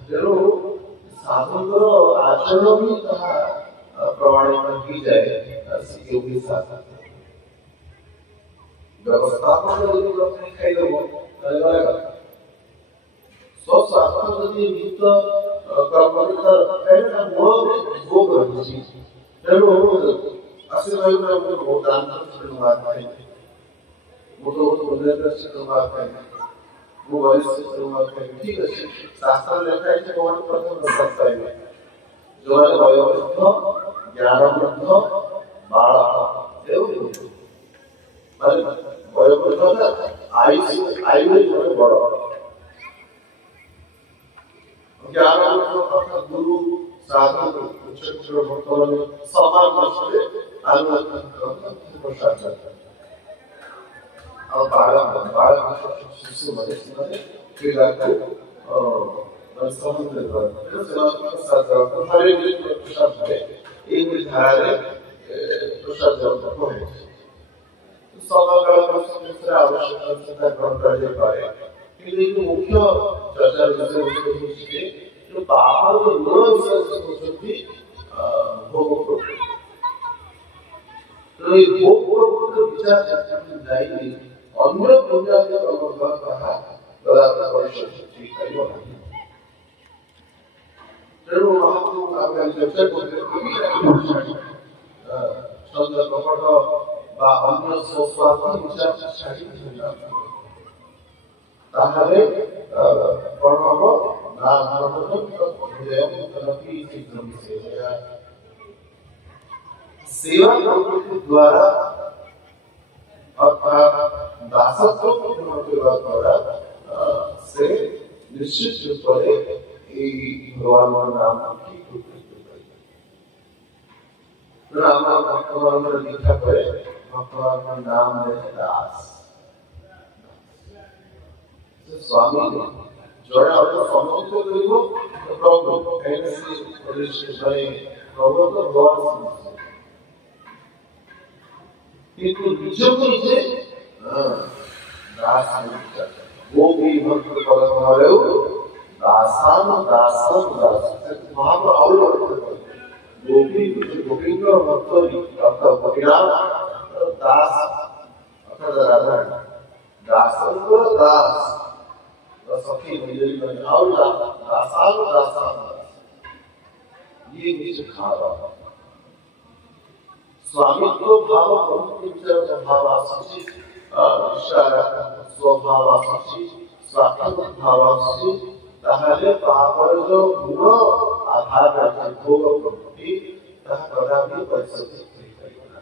तेणु साधुर आचरण भी प्रमाणित की जाए योगी साथ व्यवस्थापन खाईदेव स्वस्वार्थ जदि निहित कर्म मूल भोग रही तेणु आशीर्वाद दान ठीक अच्छे शास्त्र लेखा है प्रथम प्रसाद पाइबे जो वयोवृद्ध ज्ञानवृद्ध बालक वयोवृद्ध आयु बड़ ज्ञानवृद्ध अर्थात गुरु साधु उच्च भक्त समान प्रसाद और बालक शिशु क्रीड़ा को मुख्य चर्चा विषय भोग विचार अन्य तेणु महाप्रभु चर्चा करते कपट अन्य स्वस्वार्थ विचार छाड़ी सेवा प्रवृत्ति द्वारा अर्थात दासत्व द्वारा से निश्चित रूप से भगवान नाम की भगवान लिखा करे भगवान नाम दास स्वामी जोड़ा समस्त प्रभु प्रभु तो भगवान किंतु निजों को इसे दास वो भी भक्त पद हमारे दासान दासान दास वहाँ पर और वो भी गोविंद भक्त अर्थात भगवान दास अर्थात राधा दासन को दास सखी मिले में और दासान दासान ये बीच खा रहा स्वामित्व भाव प्रमुख भाव आसक्ति स्वभाव आसक्ति स्वात्म भाव आसक्ति ताहले पापर जो गुण आधार रखे भोग प्रवृत्ति ताहा कदापि परिशोधित नहीं करिबना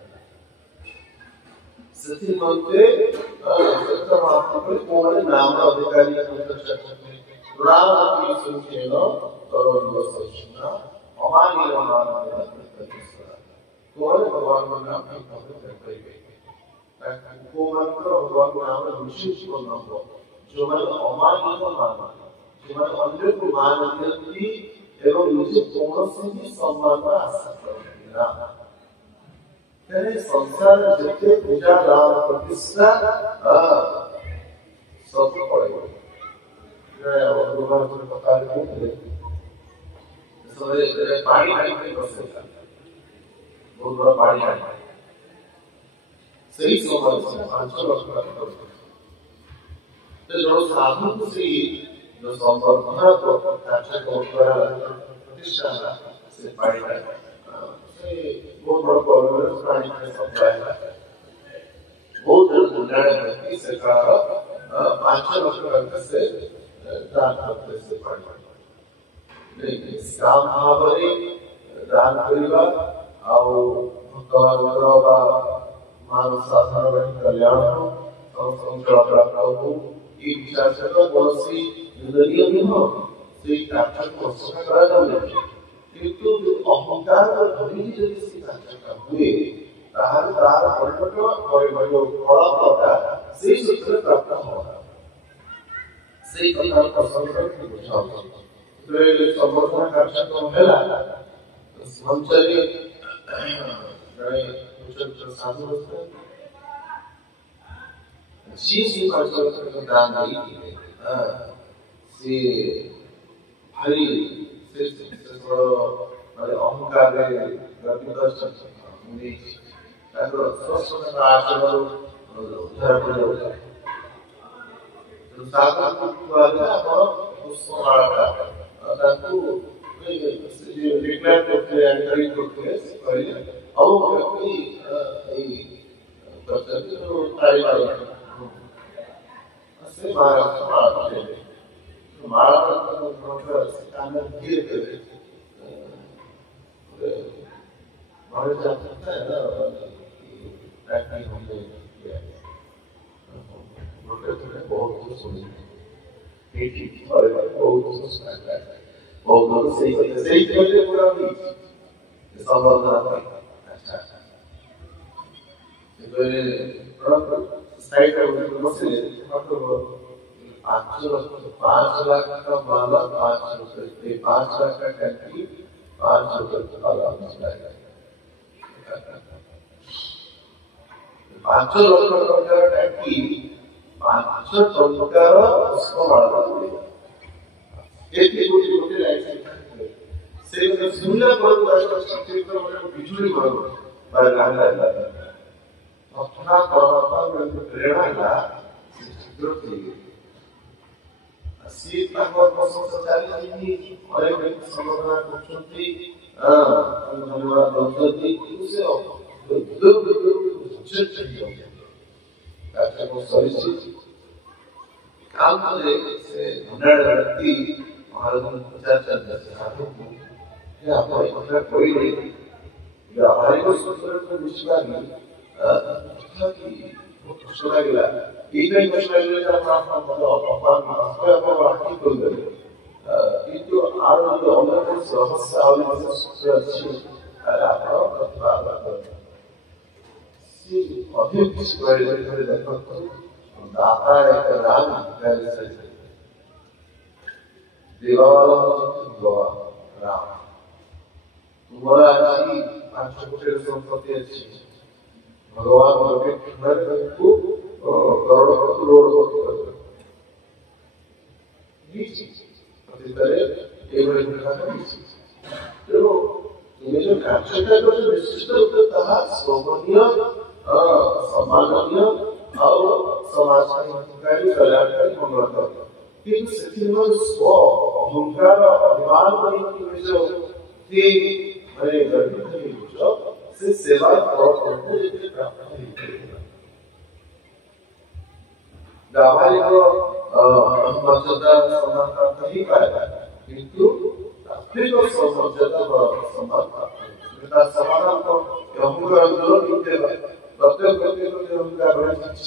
सेति मते सत्य महात्मा कोन नाम अधिकारी प्रतिष्ठा राम की सुखेन करोड़ सचना अमानिर मान प्रतिष्ठा कोन भगवान का नाम की भक्त करिबे को मात्र भगवान का नाम विशेष को नाम जो मन अमानिर मान जो मन अन्य को मान करती एवं मुझे कौन भी सम्मान का आशा करना तेरे संसार जितने पूजा राम प्रतिष्ठा सब पड़ेगा और भगवान को पता नहीं है समय तेरे पानी नहीं बसेगा बहुत बड़ा पानी है सही समय से 500 वर्ष का तो जो साधु से जो संबंधना को अच्छा को द्वारा प्रतिष्ठा से पानी है से बहुत बड़ा प्रॉब्लम पानी का सप्लाई है बहुत उन्नत व्यक्ति सरकार 500 वर्ष का से दान करते से पानी लेकिन काम भावरे दान करिबा और भगवान बा मानव साधारण कल्याण संकल्प प्राप्त हो ई विचार से तो कौनसी दुनिया में हो से कार्य को सफल करा जाने किंतु अहंकार और धनी यदि से कार्य का हुए तार तार परिवर्तन और जो फलता से सूत्र प्राप्त होगा से प्रकार प्रसंग की बुझाओ तो संवर्धन कार्यक्रम हैला संचय रहे कुछ साधु होते जीव कार्यक्रम का दान नहीं से हरि से बड़े अहंकार रे गतिदर्श मुनि ताको स्वस्थ का आचरण उद्धार कर तो साधु द्वारा आपण पुष्पमाला ताकू ये डिक्लेयर करते हैं एंकरेज करते हैं पहले और कोई ये कर्तव्य तो तारीफ से मारा है तो मारा तो प्रोग्रेस कान गिर गए मारे जाता है ना प्रैक्टिस होते हैं बहुत कुछ सुनी एक और बहुत सोचना है बहुत सही करके पूरा नहीं संवर्धन अच्छा तो साइड में मसले मतलब 5 लाख का माला 5 रुपए 5 लाख का टैंकी 5 रुपए वाला मसला है 5 लाख का टैंकी 500 टन का उसको माला एक कोटी लाइट से सिमिलर पर क्षेत्र में बिजुली पर लगाना है अपना परमात्मा में प्रेरणा का चित्र थी सीत भगवत प्रसंग चाली थी और एक संबोधना करछंती धन्यवाद दौलती उसे दुर्ग चित चाहिए ताकि वो सरिचित काम करे से धनड़ व्यक्ति महाराज ने प्रचार करते साधु को क्या कोई मतलब कोई नहीं या हमारे को सूत्र को विश्वास नहीं कि वो सुना गया इतने मसले ले जा प्रार्थना मतलब अपन अपने वाक्य को दे किंतु आरो जो अंदर को रहस्य आवली से सूत्र अच्छी आपको प्रतिपादन करते सी अधिक स्क्वायर करे देखो दाता एक राम पहले से देवावाला गोवा राम तुम्हारा अच्छी 5 कोटी संपत्ति अच्छी भगवान के घर को करोड़ों करोड़पति कर अति तरह एक घटना है तो तुम्हें जो कार्य का जो विशिष्ट कहा शोभनीय सम्माननीय और समाज का हितकारी कल्याणकारी मंगलकारी किंतु सेथिनो स्व अहंकार अभिमान को जो के मैंने गर्भित नहीं बुझो से सेवा करते प्राप्त नहीं करेगा व्यावहारिक मर्यादा सम्मान प्राप्त नहीं पाएगा, किंतु फिर तो मर्यादा सम्मान प्राप्त होगा। समाधान को अहंकार दूर किया प्रत्येक व्यक्ति को अहंकार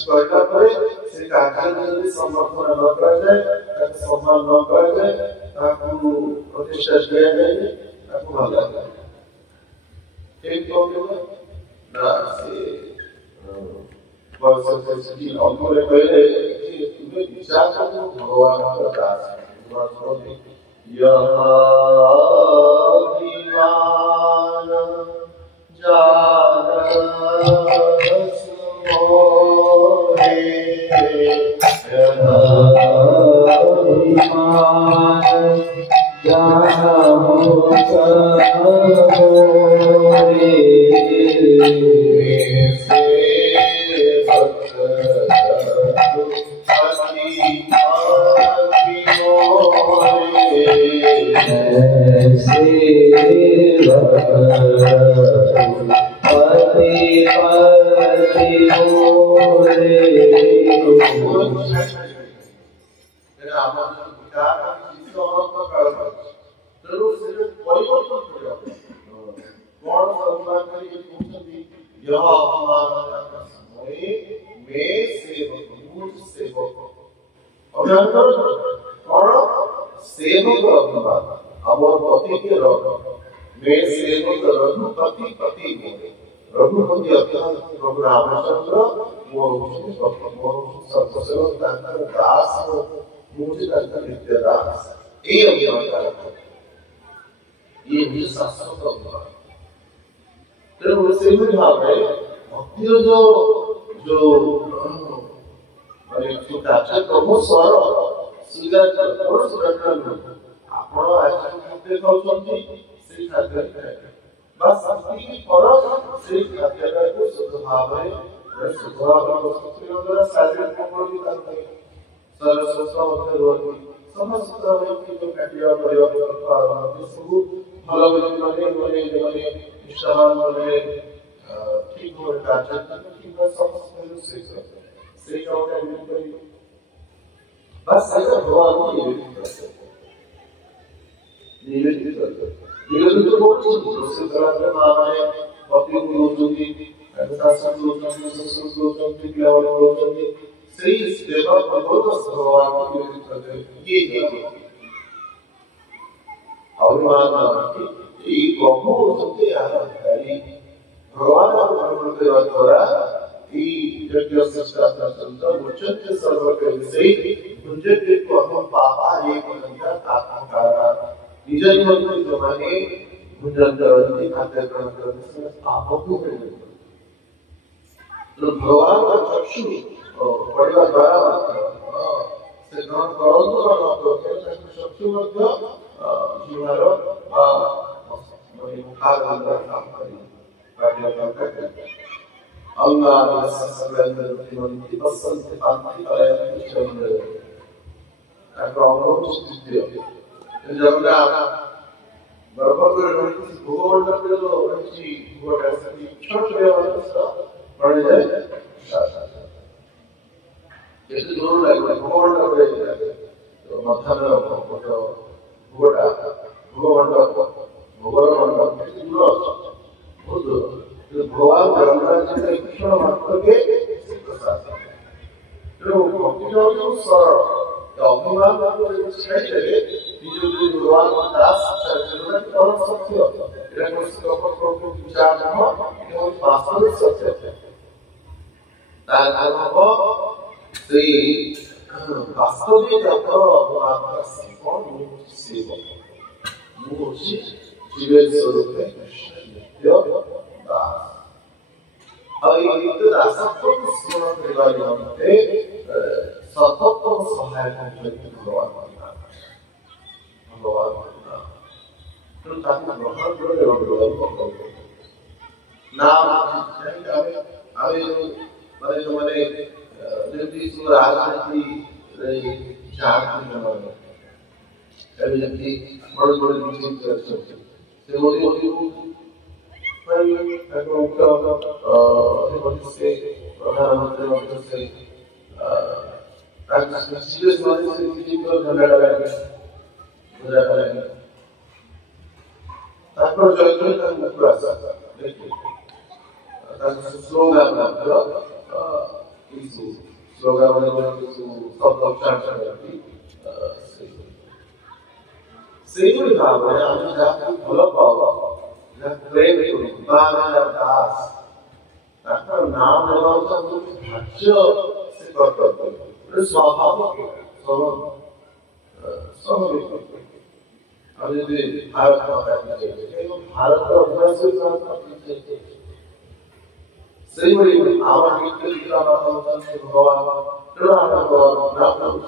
करना पड़े, से कार्य यदि समर्थन न करा जाए, सम्मान न करा जाए, ताकू प्रतिष्ठा दिया जाए, ताकू भला जाए। एक तो ना से बहुत से चीज अनुभव पहले कि तुम्हें विचार करो भगवान का दास है, भगवान को यह विमान जानस मोरे, यह विमान जानस मोरे, रघुपति प्रभु रामचंद्र दास नित्य दास ये शाश्वत तेणु से भाव भक्ति जो जो कार्यक्रम स्वर सुविधा आप खाद्य खाते से खाद्य बस से खाद्य को शुद्ध भाव शारीरिक समस्त जो काटिया सब भल निष्ठावान ठीक हो समस्त बस भगवान को निवेदित करते निवेदित तो बहुत चीज रोषेई करा माँ मैंने पति को लोचती शासन लोचती ससुर लोचती पिलावन लोचती सही सेवा बहुत भगवान को निवेदित करते ये और मानना कि प्रभु होते हैं भगवान को करते द्वारा ई यज्ञ संस्कार संत मुचते सर्व के विषय मुझे को हम पापा एक निरंतर आत्मकारा निज जीवन में जमाने मुझे खाते करने से पापों को मिले तो भगवान का चक्षु परिवार द्वारा से ग्रहण करो तो चक्षु मध्य जीवन मुखार अंदर काम करी कार्य करते अंगार संसर्ग में बसंत पांति आया चंद्र अग्रह स्थितियो जबना गर्भगृह में भूगोल में जो रची भूगोल ऐसे छोटे वाले पढ़ जाए जैसे दोनों लगे भूगोल में तो माथा में फोटो भूगोल भगवान धर्मराज जी का ईश्वर मात्र के प्रसाद जो भक्ति जो सरल अभिमान को छेड़े जो भगवान का दास चरित्र और सत्य इधर को प्रभु विचार हो ये वास्तविक सत्य है ताको श्री वास्तविक भगवान का संपूर्ण सेवक मूर्ति जीवन स्वरूप है जो अयुक्त दासत्व स्मरण करने वाले सतत सहायता करते भगवान तो ताकि ग्रहण करे नाम आवे माने जो माने जति सुर आरती जाति नमन अभी जति बड़े विषय चर्चा से मोदी प्रधानमंत्री से सीरियस वाले से किसी को झंडा लगाएंगे झंडा लगाएंगे ताकि जो है तो पूरा सा देखिए ताकि स्लोगन बनाओ इस स्लोगन बनाने के सब ऑप्शन करती सेम भाव है हम जाके भला पाओ ना प्रेम करो बाबा दास ताकि नाम लगाओ तो भाष्य से करते हैं स्वाभाविक स्वाभाविक अभी भी भारत में कहते भारत का अभ्यास से करते सही बड़ी आवाज के लिए भगवान तेरा भगवान नाम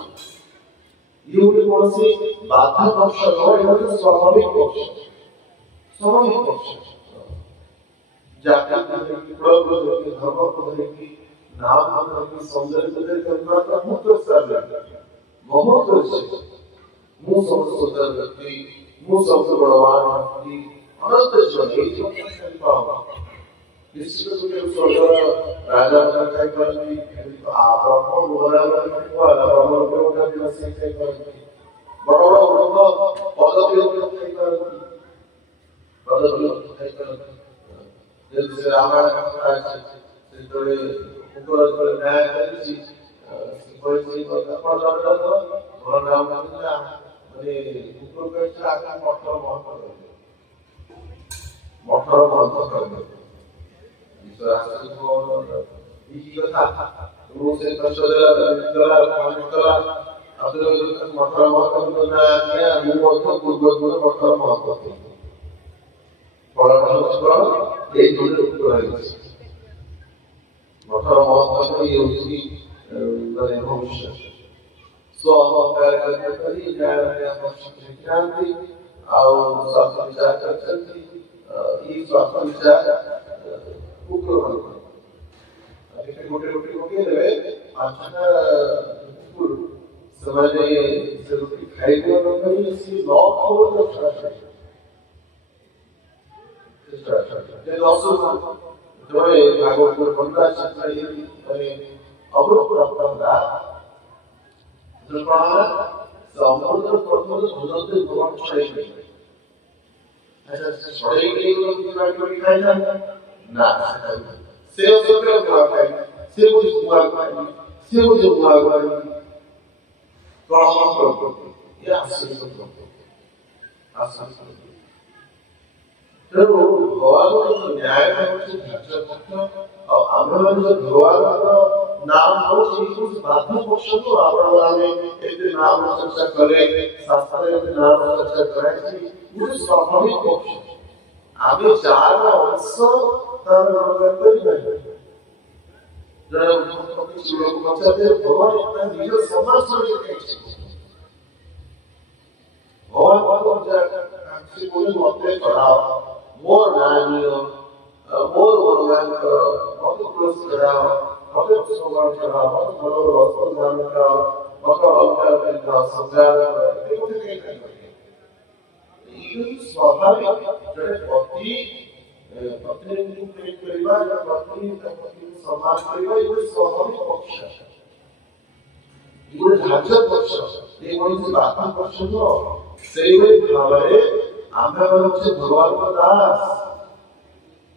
ये उन्हें कौन सी बाधा पक्ष है स्वाभाविक पक्ष जाकर धर्म को धरेगी नाम की सौंदर्य करना का मुख्य स्तर है बहुत अच्छे मुंह संस्कृत व्यक्ति मुंह सबसे बड़वान व्यक्ति अनंत जन निश्चित रूप से स्वर्ग राजा का काय करती ब्रह्म बोला वाला ब्रह्म को उठा दिया से काय करती बड़ा बड़ा पदवी को काय करती जैसे रामायण का है थोड़े ऊपर न्याय करती कोई कोई पर और नाम का माने ऊपर का चाका मोटर कर राष्ट्र को ये कथा वो से कंसोदरा कला अब तो मोटर महत्व ना क्या वो तो पूर्व मोटर महत्व बड़ा महत्व ये दोनों ऊपर है मोटर महत्व ये उसकी माने भविष्य सो कार्य करते ज्ञान क्रांति और स्वास्थ्य विचार करते ये स्वास्थ्य विचार गोटे देवे आठटा कुकुर समाजे से रोटी खाई दिया तो सी लॉक हो तो चला ये लॉसो जो है भागवत को बंदा चक्र ये माने अवरोध प्राप्त होगा जो पढ़ा समुद्र प्रथम सुनते भगवान चाहिए ऐसा छोड़े के लिए तो गाड़ी खाई जाता ना सेव के खाई सेव जुआ खाई सेव जुआ खाई कौन को ये आसन तो भगवान न्याय में से धर्म पक्ष और आंदोलन जो भगवान का नाम हो उस बाध्य पक्ष को आपण वाले एक नाम चर्चा करे शास्त्र में नाम चर्चा करे वो स्वाभाविक पक्ष आगे चार अंश तर करते नहीं जरा कुछ लोग बच्चे भगवान इतना निज समाज से भगवान को से कोई मते कराओ मोर नानियो मोर भगवान को मत प्लस कराओ मत सोगान कराओ मत भलो वस्तु दान कराओ मत अलंकार का संगार ये ये स्वाभाविक जड़े पत्नी को प्रेम करवा या पत्नी का पति को सम्मान करवा ये स्वाभाविक पक्ष है ये ढांचा पक्ष ये कोई बात पक्ष नो सेवे भावरे आम्हे से भगवान का दास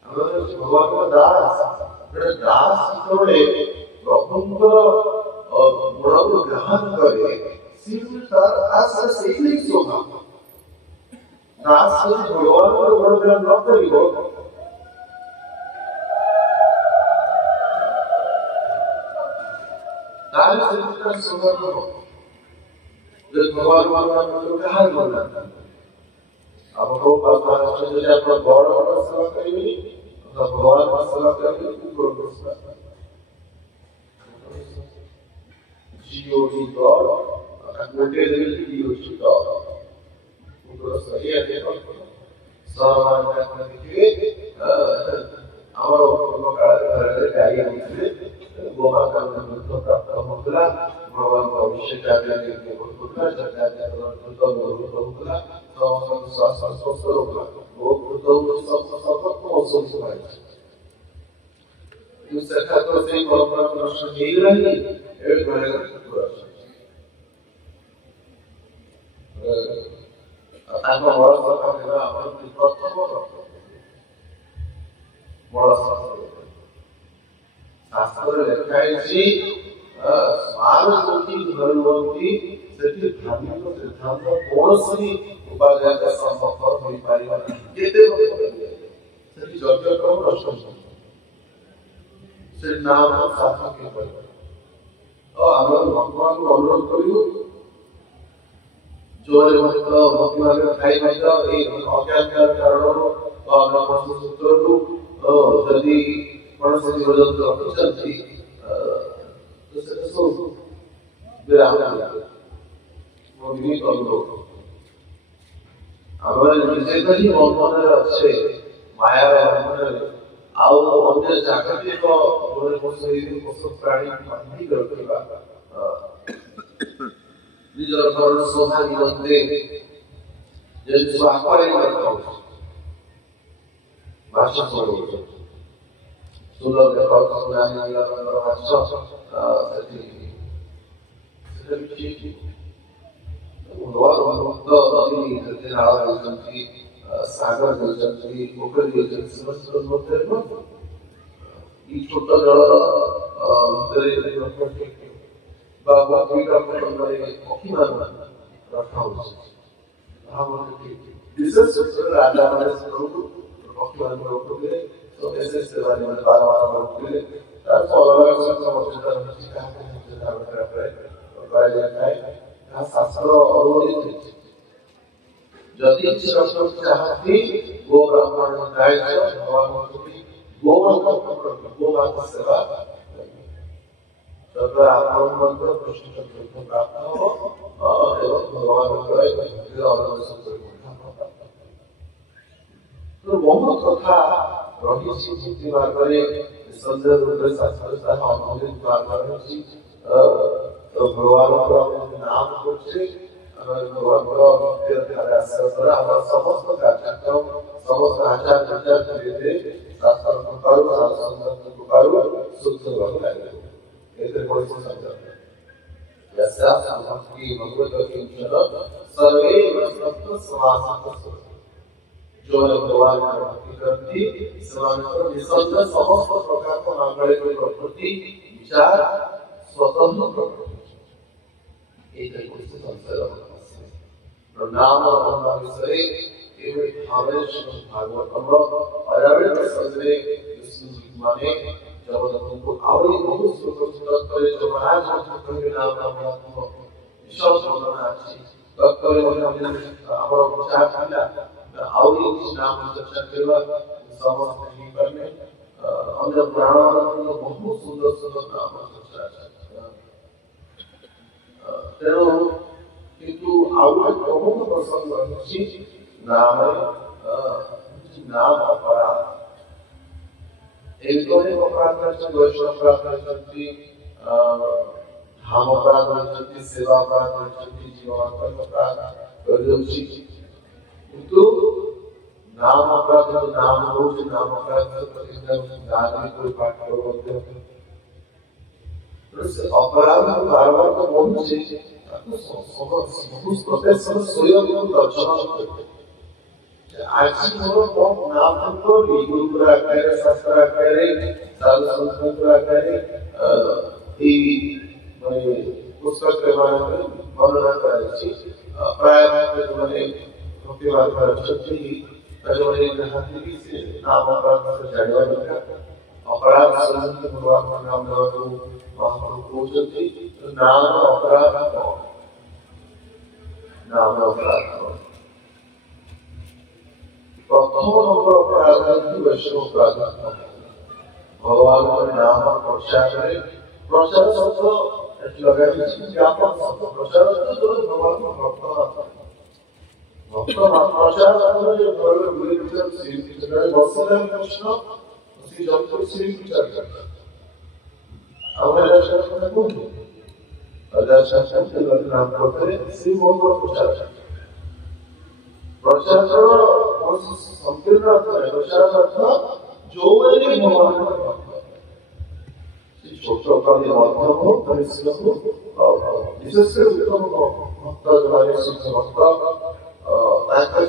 आम्हे से भगवान का दास जड़े दास तोड़े प्रभुंकर गुण को ग्रहण करे सिर्फ तार आशा से ही सोना दास से भगवान को गुण ग्रहण न करियो तार से का सोना करो जब भगवान को कहा बोलना अब को परमात्मा से जब अपना गौर और सेवा करेंगे तो भगवान का सेवा करेंगे ऊपर को सेवा जीओडी गौर अकोटे लेवल की जीओडी गौर ऊपर सही है देखो सामान का देखिए हमारा लोग घर जाई हमसे गोमा का तो प्राप्त होगा भगवान भविष्य का जाने के बहुत चर्चा तो होगा तो स्वास्थ्य स्वस्थ होगा वो तो सब को सोच पाए इस सरकार तो से परंपरा प्रश्न नहीं रही एक बड़े ତାଙ୍କ ବଳ କଥା ଦେବା ଆମର ପ୍ରଥମ ବଳ ଶାସ୍ତ୍ରରେ ଲେଖା ହେଇଛି ସ୍ମାର ଯୋଉଠି ଘର ରୁହନ୍ତି ସେଠି ଧାର୍ମିକ ସିଦ୍ଧାନ୍ତ କୌଣସି ଉପାଦେୟତା ସମ୍ଭବ ହୋଇପାରିବ ନାହିଁ। କେତେ ସେଠି ଯଜ୍ଞକ୍ରମ ନଷ୍ଟ ସେ ନାମ ସାଧନ କରିପାରିବ। ଆମେ ଭଗବାନଙ୍କୁ ଅନୁରୋଧ କରିବୁ ଯୋଉମାନେ ଭକ୍ତିଭାବରେ ଖାଇ ମଧ୍ୟ ଏଇ ଅଜ୍ଞାନତାର କାରଣରୁ ସୂତ୍ରରୁ ଯଦି କୌଣସି ଜୀବଜନ୍ତୁ ରଖୁଛନ୍ତି ସେଟା ସବୁ ବିରାମ ମୋ ବିନୀତ ଅନୁରୋଧ। ଆମେ ନିଜେ ତ ହିଁ ବନ୍ଧନରେ ଅଛେ ମାୟାର ବନ୍ଧନରେ, ଆଉ ଅନ୍ୟ ଜାଗତିକ ପଶୁ ପ୍ରାଣୀ ବାନ୍ଧିକି ରଖିବା ନିଜର ଘରର ଶୋଭା ନିମନ୍ତେ ଯେମିତି ସବୁ ଆପାରି ରଖାଉଛି ମାଛ ସବୁ ସୁନ୍ଦର ଦେଖାଉଛନ୍ତି ମାଛ ସେଠି ସେଟା ବି ଠିକ ଭକ୍ତ ନଦୀ ନାଳ ହେଉଛନ୍ତି ସାଗର ହେଉଛନ୍ତି ପୋଖରୀ ହେଉଛନ୍ତି ସମସ୍ତ ମଧ୍ୟରେ ଏଇ ଛୋଟ ଜଳର ଭିତରେ ବା ପକ୍ଷୀମାନେ ରଖାଉଛି ବିଶେଷ ରାଜା ମାନେ ପକ୍ଷୀମାନଙ୍କୁ ରଖୁଥିଲେ ସେବା ନିମନ୍ତେ ବାରମ୍ବାର ରଖୁଥିଲେ। ତାର ଅଲଗା ମର୍ଯ୍ୟାଦା ରହିଛି କରାଯାଇଥାଏ ତାହା ଶାସ୍ତ୍ର ଅନୁମୋଦିତ ହେଇଛି। ଯଦି କିଛି ରଖିବାକୁ ଚାହାନ୍ତି ଗୋ ବ୍ରାହ୍ମଣ ଗୋମାତା ସେବା ତଦ୍ୱାରା ଆପଣଙ୍କ ମଧ୍ୟ କୃଷ୍ଣ ପ୍ରାପ୍ତ ହେବ ଏବଂ ଭଗବାନଙ୍କର ବହୁତ କଥା ରହିଛି ମୁକ୍ତି ମାର୍ଗରେ ନିଃସନ୍ଦେହ ରୂପରେ ଶାସ୍ତ୍ରରେ ତାହା ଅନୁମୋଦିତ ମାର୍ଗ ରହିଛି। ଭଗବାନଙ୍କର ଆମେ ନାମ କରୁଛେ ଆମେ ଭଗବାନଙ୍କର ଭକ୍ତିର ଧାରା ଆସିବା ଦ୍ୱାରା ଆମର ସମସ୍ତ କାର୍ଯ୍ୟକ୍ରମ ସମସ୍ତ ଆଚାର ବିଚାର ଧୀରେ ଧୀରେ ଶାସ୍ତ୍ର କୃପାରୁ ଶାସ୍ତ୍ର କୃପାରୁ ଶୁଦ୍ଧ ହେବାକୁ ଲାଗିବ। ଏଥିରେ କୌଣସି ସନ୍ଦେହ ନାହିଁ। ଭଗବତ ସର୍ବେ ଯୋଉମାନେ ଭଗବାନଙ୍କର ଭକ୍ତି କରନ୍ତି ସେମାନଙ୍କର ନିଃସନ୍ଦେହ ସମସ୍ତ ପ୍ରକାରର ମାଙ୍ଗଳିକ ପ୍ରକୃତି ବିଚାର ସ୍ୱତନ୍ତ୍ର ପ୍ରକୃତି ଏଇଥିରେ କୌଣସି ସଂଶୟ ନାମ ବିଷୟରେ ଏଭଳି ଭାବରେ ଭାଗବତର ଅରାବଳିତ ଶୈଳୀରେ ମାନେ ଜଗନ୍ନାଥଙ୍କୁ ଆହୁରି ବହୁତ ସୁନ୍ଦର କରି ଯମରାଜ କହିବେ ନାମ ବିଶେଷ ବର୍ଣ୍ଣନା ଅଛି। ତତ୍ପରେ ଆମର ବିଚାର ଥିଲା ଆହୁରି କିଛି ନାମ ଚର୍ଚ୍ଚା କରିବା ସମସ୍ତେ ହେଇପାରିଲେ ଅନ୍ୟ ପୁରାଣ ବହୁତ ସୁନ୍ଦର ସୁନ୍ଦର ନାମ ଚର୍ଚ୍ଚା ଅଛି। ତେଣୁ କିନ୍ତୁ ଆଉ ଗୋଟେ ପ୍ରମୁଖ ପ୍ରସଙ୍ଗ ରହିଛି ନାମରେ ନାମ ଅପରାଧ। ଏମିତି ଅପରାଧ ରହିଛନ୍ତି ବୈଷ୍ଣବ ଅପରାଧ ରହିଛନ୍ତି ଧାମ ଅପରାଧ ରହିଛନ୍ତି ସେବା ଅପରାଧ ରହିଛନ୍ତି ଜୀବନ ଅପରାଧ ରହିଯାଉଛି। କିନ୍ତୁ ନାମ ଅପରାଧ ନାମ ହଉଛି ନାମ ଅପରାଧ ପାଠ ମଧ୍ୟ ଅପରାଧ ବାରବାର ତ ବଢୁଛି ପ୍ରତ୍ୟେକ ସମୟ ସ୍ୱୟଂ ଦର୍ଶନ ଆଜି ମୋର ନାମ ଗୁରୁଙ୍କର ଆକାରରେ ଶାସ୍ତ୍ର ଆକାରରେ ସାଧୁ ସନ୍ଥଙ୍କ ଆକାରରେ ଏଇ ପୁସ୍ତକ ମାନଙ୍କରେ ବର୍ଣ୍ଣନା କରାଯାଇଛି। ପ୍ରାୟ ଯୋଉମାନେ ଭକ୍ତି ମାର୍ଗରେ ଅଛନ୍ତି ଯୋଉମାନେ ନାହାନ୍ତି ସେ ନାମ ଅପରାଧ ଜାଣିବା ଦରକାର। ଅପରାଧ ଭଗବାନ ନାମ ନେବାକୁ ମହାପ୍ରଭୁ କହୁଛନ୍ତି ନାମ ଅପରାଧ ନାମ ଅପରାଧ ପ୍ରଥମ ନମ୍ବର ଅପରାଧ ବୈଷ୍ଣବ ଅପରାଧ ଭଗବାନଙ୍କ ନାମ ପ୍ରଚାରରେ ପ୍ରଚାର ଶବ୍ଦ ଲଗାଯାଇଛି ବ୍ୟାପକ ଶବ୍ଦ ପ୍ରଚାର ଭଗବାନଙ୍କ ଭକ୍ତ ଭକ୍ତ ପ୍ରଚାର ବୁଲି ବସିଲେ କୃଷ୍ଣ ଶ୍ରୀ ଜଗତ ଶ୍ରୀ ବିଚାର କରେ ଆଉ ନାମ କରିଥିଲେ ଶ୍ରୀ ମଙ୍ଗଳ ପ୍ରଚାର ପ୍ରଚାରର କୌଣସି ସଂକୀର୍ଣ୍ଣ ଅର୍ଥ ନାହିଁ। ପ୍ରଚାର ଅର୍ଥ ଯୋଉମାନେ ଭଗବାନଙ୍କର ଭକ୍ତ ସେ ଛୋଟ प्रकार मध्यम हो कनिष्ठ हो विशेषकर उत्तम भक्त जो शुद्ध भक्त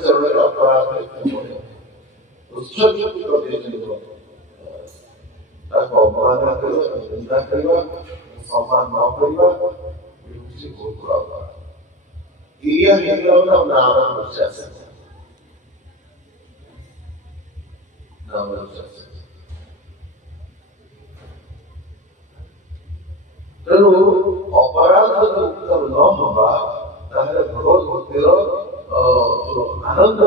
चरण अपराध उत्सर्ग अपमान निंदा करवा सम्मान न करवा बहुत बड़ा तेणु अपराध उत्तर न हवा भगवत भक्तिर जो आनंद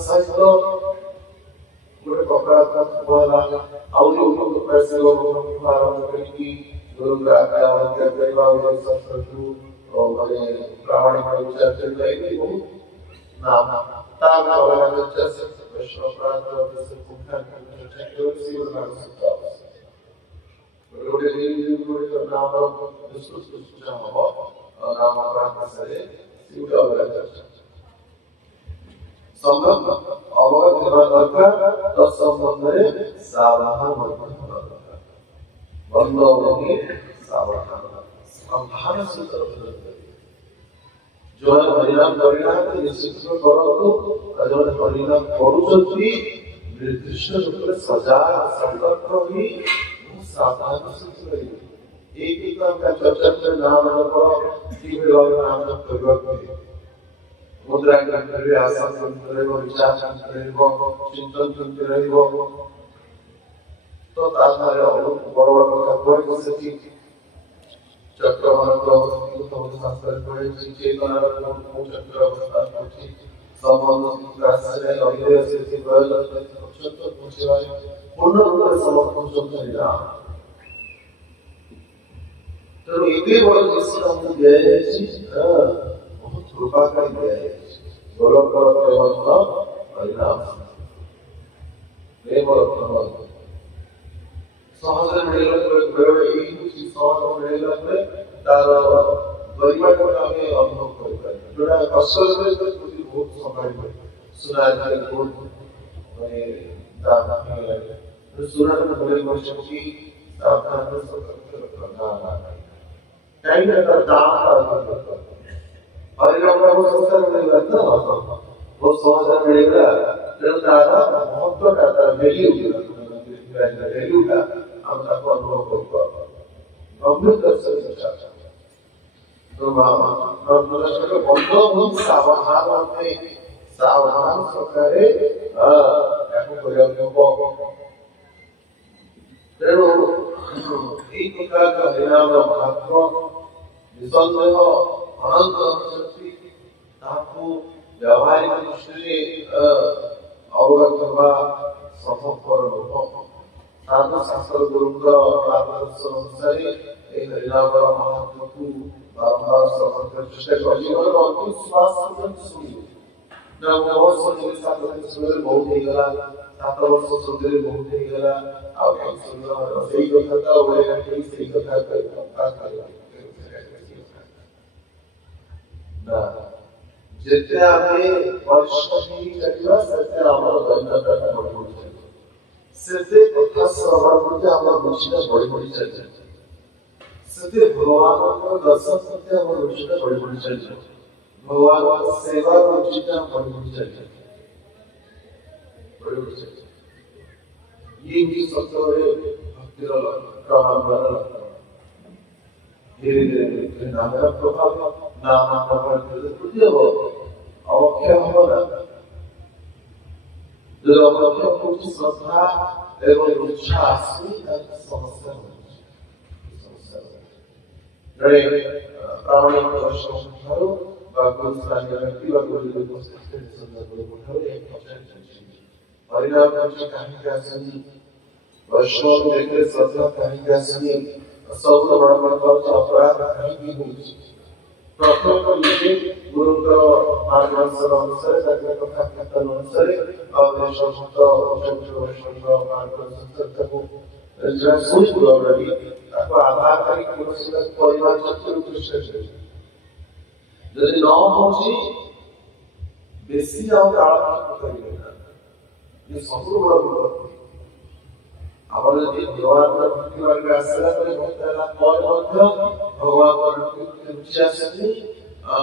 सहित गोटे अपराध आरंभ करके प्रामाणिक विचार अवगत दरकार तत्संबंध सावधान जो हरिनाम करना निश्चित करतु जो हरिनाम करुँच निर्दिष्ट रूप से सजा संकल्प ही सावधान एक चर्चा नाम नाम मुद्रा करते आसन करते विचार करते चिंतन करते तो ताधारे बड़ बड़ कथा कहे से चक्रमान शास्त्र कहे चेतना चक्र अवस्था करछि संबंध राष्ट्र अभिनय से प्रयोग अत्यंत पहुंचवाय पूर्ण रूप से समर्पण करना तो एते बड़ जिस हम दिया बहुत कृपा कर दिया है गोलक प्रेम परिणाम प्रेम सहज मिलला सहज मिलला तार परिवार को आगे अनुभव कर जोड़ा कष्ट बहुत संभाल सुना बहुत माने दादा सुना बड़े वर्षों की सावधान करना टाइम का दाम हरिनाम का वो संस्कार मिलेगा ना वो समाचार मिलेगा तेरे तारा महत्व का तारा वैल्यू का हम तक अनुभव कर अमृत दर्शन चाहता तो हम दर्शन बंद बहुत सावधान सरकारे ऐसा प्रयोग तेणु एक प्रकार का हरिनाम का महत्व निसंदेह अनंत शक्ति ताकू व्यावहारिक दृष्टि अवगत होगा संभवपर साधु शास्त्र गुरुंका मार्गदर्शन अनुसार हरिनाम महत्व को बारंबार श्रवण कर चेष्टा करिए और अंतिम श्वास तक सुनिए न बहुत सुनिए सात सुनिए बहुत ही गला 7 वर्ष सुनिए बहुत ही गला आप सुनिए सही कथा बोलेगा ठीक सही कथा करेगा जितने आगे वर्षों चलिए सत्य आमर गंगा करना बड़ी बड़ी चलिए सत्य कथा श्रवण करके आमर रुचिता बड़ी बड़ी चलिए सत्य भगवान को दर्शन करके आमर रुचिता बड़ी बड़ी चलिए भगवान की सेवा रुचिता बड़ी बड़ी चलिए ये भी सत्य भक्ति प्रभाव बना धीरे धीरे नाम का प्रभाव नाम प्रभाव धीरे हो अवख्य होगा जो अवख्य कुछ श्रद्धा एवं इच्छा से समस्या रे प्रामाणिक दर्शन करो बागुल स्थानीय व्यक्ति बागुल लोगों से संदर्भ में करो एक परिणाम का कहानी का सही वर्षों में देखते श्रद्धा कहानी का सही सब बड़ा बड़ा अपराध कहीं भी नहीं प्रथम को लिखे गुरु का मार्गदर्शन अनुसार जाकर कथा कीर्तन अनुसार और देशभक्त वैष्णव मार्गदर्शन को जो सुन ऑलरेडी आपको आधार करी कुलसित परिवार चक्र दृष्टि यदि न पहुंची बेसी जाओ काल करिए ये संपूर्ण बड़ा विपद अब और यदि भगवान का भक्ति मार्ग में आश्रय करे भक्त लाभ पर मध्य भगवान पर रुचि आसनी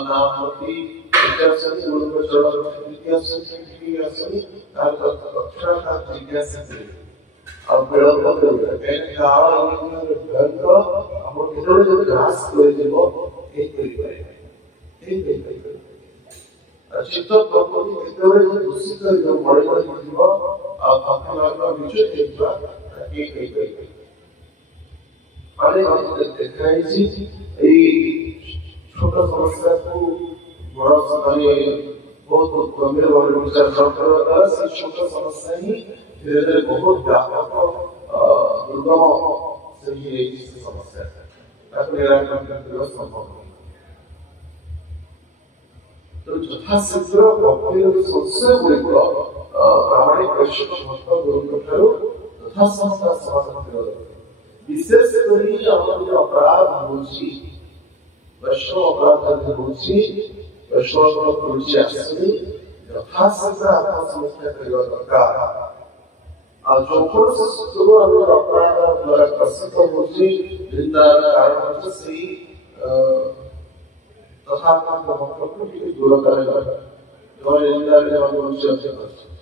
नामपति जिज्ञासनी गुरु को चरण जिज्ञासनी तार दक्षिणा का जिज्ञासनी अब विलंब करेगा कहने का ढंग हम कितने जो ग्रास करे जीवो एक करेगा चित्त प्रकृति कितने जो दूषित जो बड़े बड़े जीवो अब भक्ति मार्ग में विचय देखा एक अनेक देखा है छोटा समस्या को बड़ा माने बहुत गंभीर भाव विचार करने द्वारा से छोटा समस्या ही धीरे धीरे बहुत व्यापक दुर्गम से ही एक समस्या है अपने निराकरण करना संभव नहीं तो यथाशीघ्र भक्ति संशय गुड़िक प्रामाणिक वैश्विक महत्व गुरु ठारू यथासंस्था समाधान करा विशेषकर हमारे अपराध रुचि वैष्णव अपराध रुचि वैष्णव रुचि आसनी यथाशीघ्र आत्मसमर्पण करने दरकार और जो पुरुष शुरू हमारे अपराध द्वारा ग्रसित रुचि निंदा कारण से तथा को दूर करेगा जो निंदा में हम रुचि अच्छे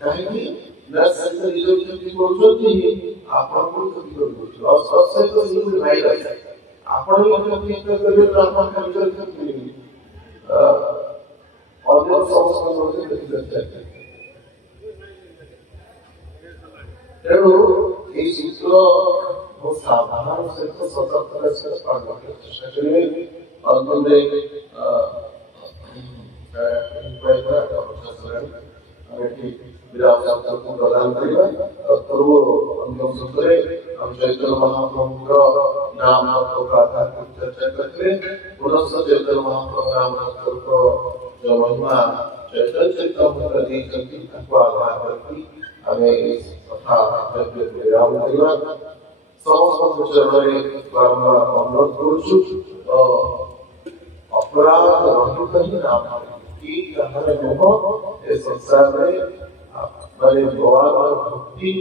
कहेंगे नर्सिंग रिजल्ट की बोलते हैं आपन को कभी बोलते और सबसे तो ये नहीं रहता आपन को कभी कभी तो आपन का रिजल्ट नहीं और जो समस्या होती है लगता है तेरो ये सूत्र वो साधारण से तो सतर्कता से पालन करते हैं चलिए और बंदे विराट को प्रदान करेगा पूर्व अंतिम सूत्रे हम चैतन्य महाप्रभु का नाम को प्रार्थना की चर्चा करते पुनः चैतन्य महाप्रभु नाम को जो महिमा चैतन्य चैतन्य प्रति संकीर्तन को आधार करके हमें इस कथा विराम करेगा समस्त चरणों बारंबार अनुरोध करूँ अपराध रहित ही नाम की हमारे मुँह इस संसार में मैंने भगवान और भक्ति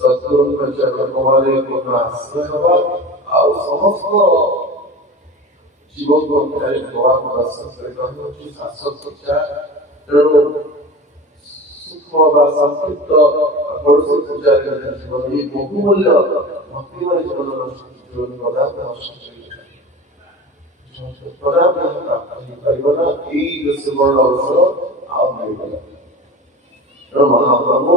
सत्संग में चरण कुमारे को आश्रय होगा और समस्त जीवन को मेरे भगवान को दर्शन करेगा कि शाश्वत शिक्षा तेरो सूक्ष्म व संक्षिप्त पड़ोसी पूजा करने जीवन ये बहुमूल्य भक्ति वाले जीवन प्रदान अवसर महाप्रभु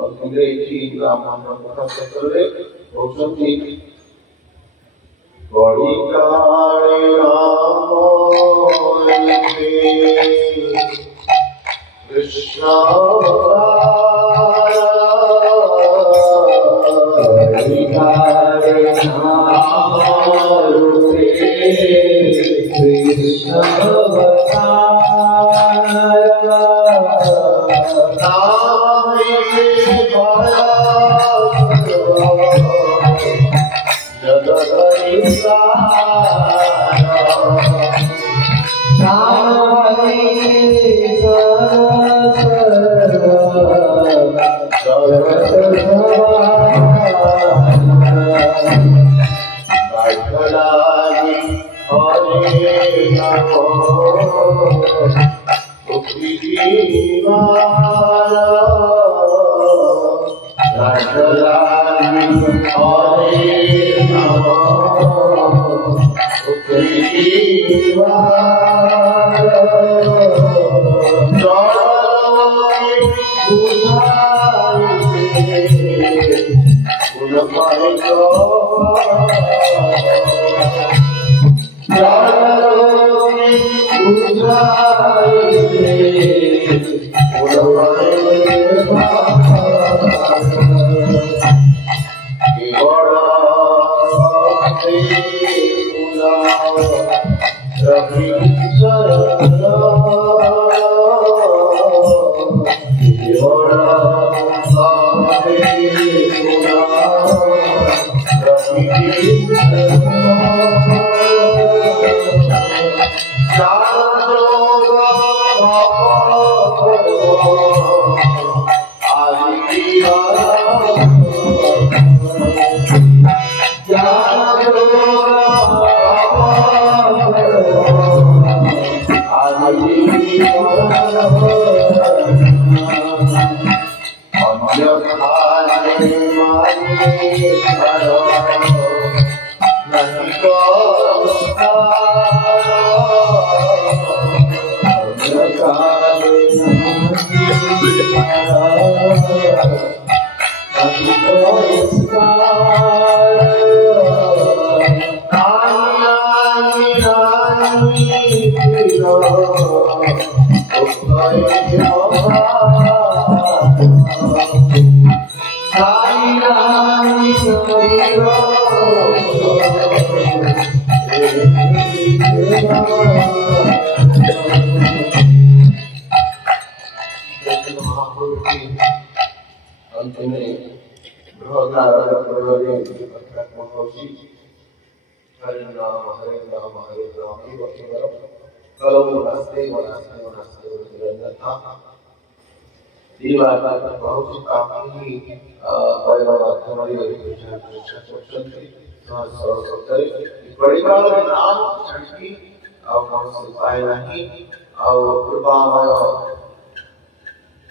अंग्रेजी नाम कथा सत्र भोजन बड़ी काले कृष्ण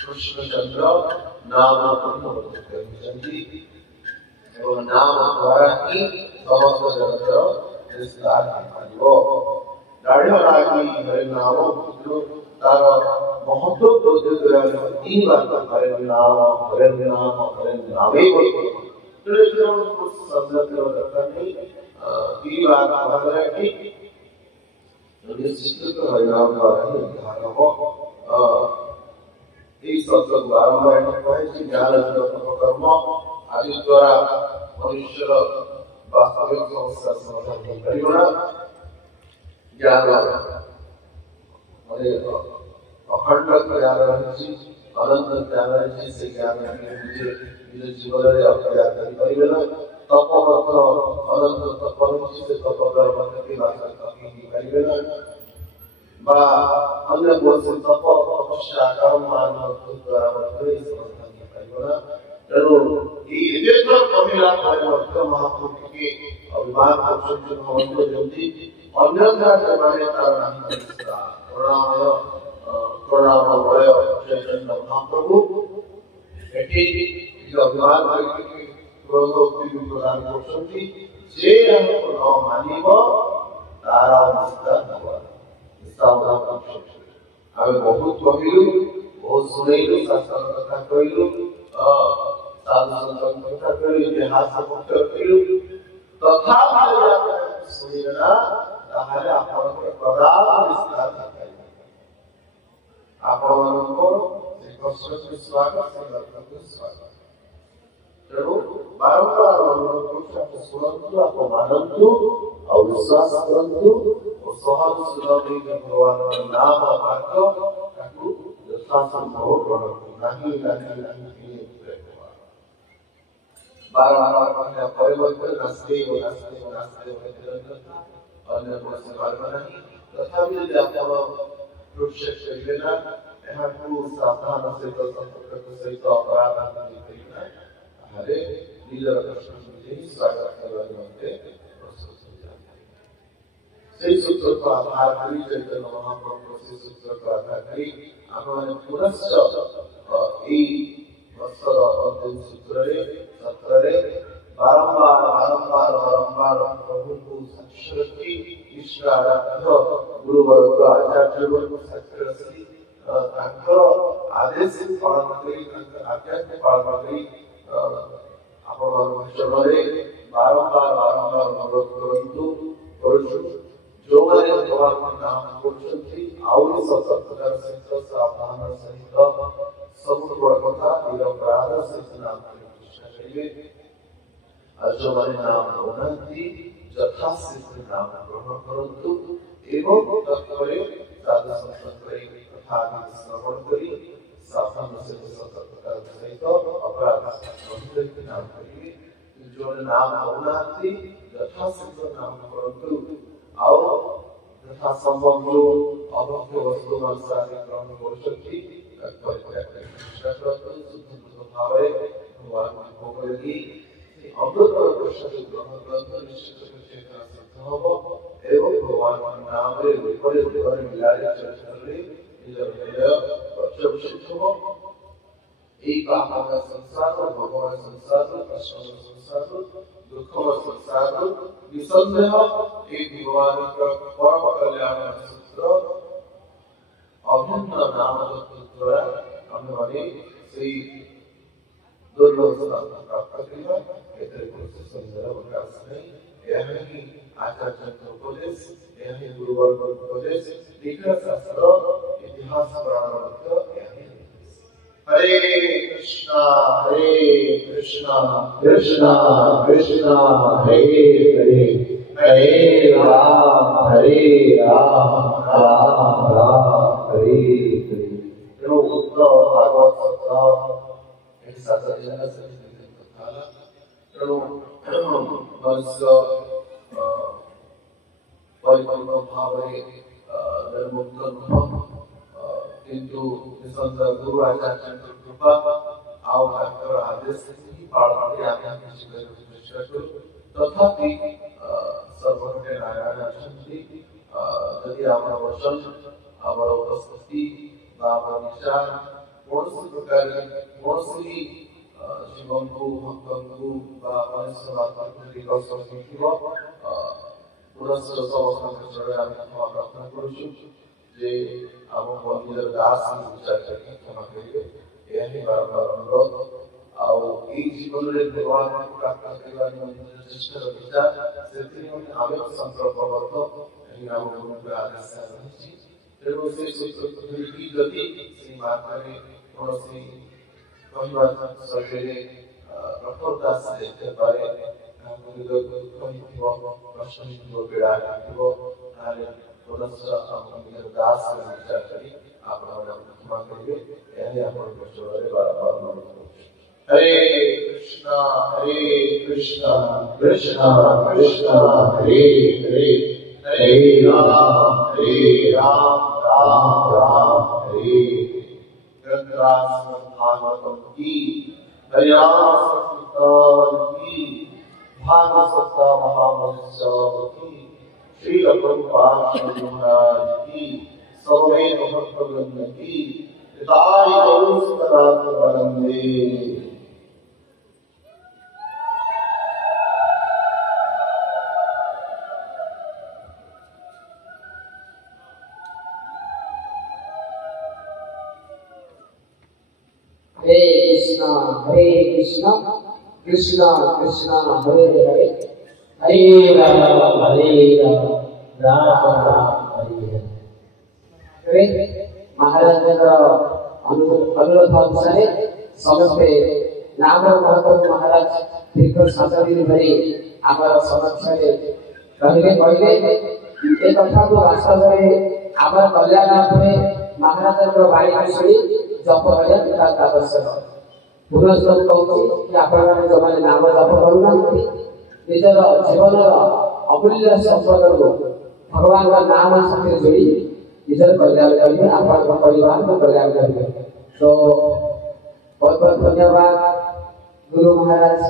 कृष्णचंद्र नाम नाम द्वारा ही समस्त जगत विस्तार हो दाढ़ी हरे नाम तार महत्व तीन बार हरे नाम नामे तीन बार निश्चित हरे नाम द्वारा ही उद्धार हो सत्संग बारंबार ज्ञान कर्म आदि द्वारा मनुष्य वास्तविक समस्या समाधान करना ज्ञान अखंड ज्ञान रही अनंत ज्ञान रही से ज्ञान मुझे निज जीवन में अभ्यास करें तप अनंत तप से तप करें अन्य से तप तपस्या कर्म द्वारा महापुरुष के अभिमान प्रणामय चैतन्य महाप्रभु अभिमान प्रदान कर बहुत कहलु बहुत सुनलु शास्त्र कथा कहलु साधु संत कथा कहलु इतिहास कहलु तथापि सुनिना ताहले आपनकर प्रदान विस्तार आपनको एक स्वागत स्वागत तेणु बारंबार अनुरोध शुणु आप मानतु और विश्वास करतु और सहज सुलभ भगवान नाम भाग्य यथासंभव ग्रहण नहीं बारंबार परिवर्तन नास्ते अन्य कोई बात नहीं तथापि यदि आप प्रोत्साहित करेना यहाँ को सावधान से संपर्क सहित अपराध नहीं हरे लीला कृष्ण मुझे स्वागत करने प्रस्तुत हो जाते हैं सही सूत्र का आधार करी चैतन्य महाप्रभु से सूत्र का आधार करी हमारे पुनश्च वत्सर अंतिम सूत्र रे सत्र रे बारंबार प्रभु को सच्ची इष्ट आराध्य गुरु वर्ग आचार्य वर्ग सच्ची आदेश पालन करी आज्ञा पालन करी बारंबार अनुरोध करतु जो मैंने भगवान नाम करछंती आउरी सतर्कतार सहित सावधान सहित सब बड़ कथा निरपराध सहित नाम कृष्ण करिवे जो मैंने नाम होनांती यथाशीघ्र नाम ग्रहण करतु एवं तत्परे साधु संत कथा श्रवण करी साधन से सतर्कता सहित अपराध नाम करिए जो नाम होनांती यथाशीघ्र नाम करतु और यथा संभव जो अभक्ष्य वस्तु मांसादि ग्रहण करछंती परित्याग करें शुद्ध भावे भगवान को करेगी अमृत प्रसाद ग्रहण करतु निश्चित चेतना सिद्ध होबो एवं भगवान नाम रे विपरीत मिलारे चले निज हृदय प्रत्यक्ष हो एक पापमय संसार भोगमय संसार कष्टमय संसार दुःखमय संसार निसंदेह एक भगवान का परम कल्याण सूत्र अभिन्न नाम द्वारा हमें माने से दुर्लभ प्राप्त करेगा एतरे कोशिश संसार विकास नहीं यह ही आचार्य उपदेश यह ही गुरुवर उपदेश लिखा शास्त्र इतिहास पुराण हरे कृष्णा कृष्णा कृष्णा हरे हरे हरे राम राम हरे हरे जो उत्तम भागवत सप्ताह एक साथ जगह से कथाला जो मनुष्य परिपूर्ण भावे निर्मुक्त अनुभव किंतु निसंदेह गुरु आचार्य कृपा आओ ताकर आदेश से ही पालन के आज्ञा की चेष्टा करो तथापि सर्वभूते नारायण अछंती यदि आमर वचन आमर उपस्थिति बा आमर विचार कौनसी प्रकार कौनसी जीवनकु भक्तकु बा मनुष्य मात्रकु कसमिथिब पुनश्च समस्त चरण आमि क्षमा प्रार्थना करूछु जे आम मंदिर दास विचार करके क्षमा करेंगे यही बारंबार अनुरोध आओ एक जीवन रे भगवान को प्राप्त करने मंदिर चेष्टा विचार सेति में आवेग संकल्पबद्ध यही नाम गुरु के आदेश से रही तेरो से सूत्र की गति श्री माता ने कौनसी कहवा सजेले कठोरता से देखते पारे हमको जो कोई प्रश्न जो पीड़ा है वो आले पुनश्च मंदिर दास विचार करी आप क्षमा करिए यही आपण प्रश्नरे बारंबार अनुरोध हरे कृष्णा कृष्णा कृष्णा हरे हरे हरे राम राम हरे ग्रंथराज भागवतम की हरिनाम संकीर्तन की भागवत सप्ताह महामहोत्सव की श्री प्रभुपाद महाराज की सर्वे भक्तवृंद की हिताय गौर सुतराम वंदे हरे कृष्णा कृष्णा कृष्णा हरे हरे हरे राम राम हरे हरे महाराज अनुरोध अनुसार समस्ते नाम महत्व महाराज दीर्घ 7 दिन धरी आमर समक्ष रहिबे कहले ए कथा को वास्तव में आमर कल्याण में महाराज वाणी शुणी जप କରିବା आवश्यक पुनश्च कहूँ कि आपण जो नाम जप करूना निजर जीवन अमूल्य संपद को भगवान का नाम साथ जोड़ी निजर कल्याण करेंगे आपण परिवार को कल्याण करेंगे तो बहुत बहुत धन्यवाद गुरु महाराज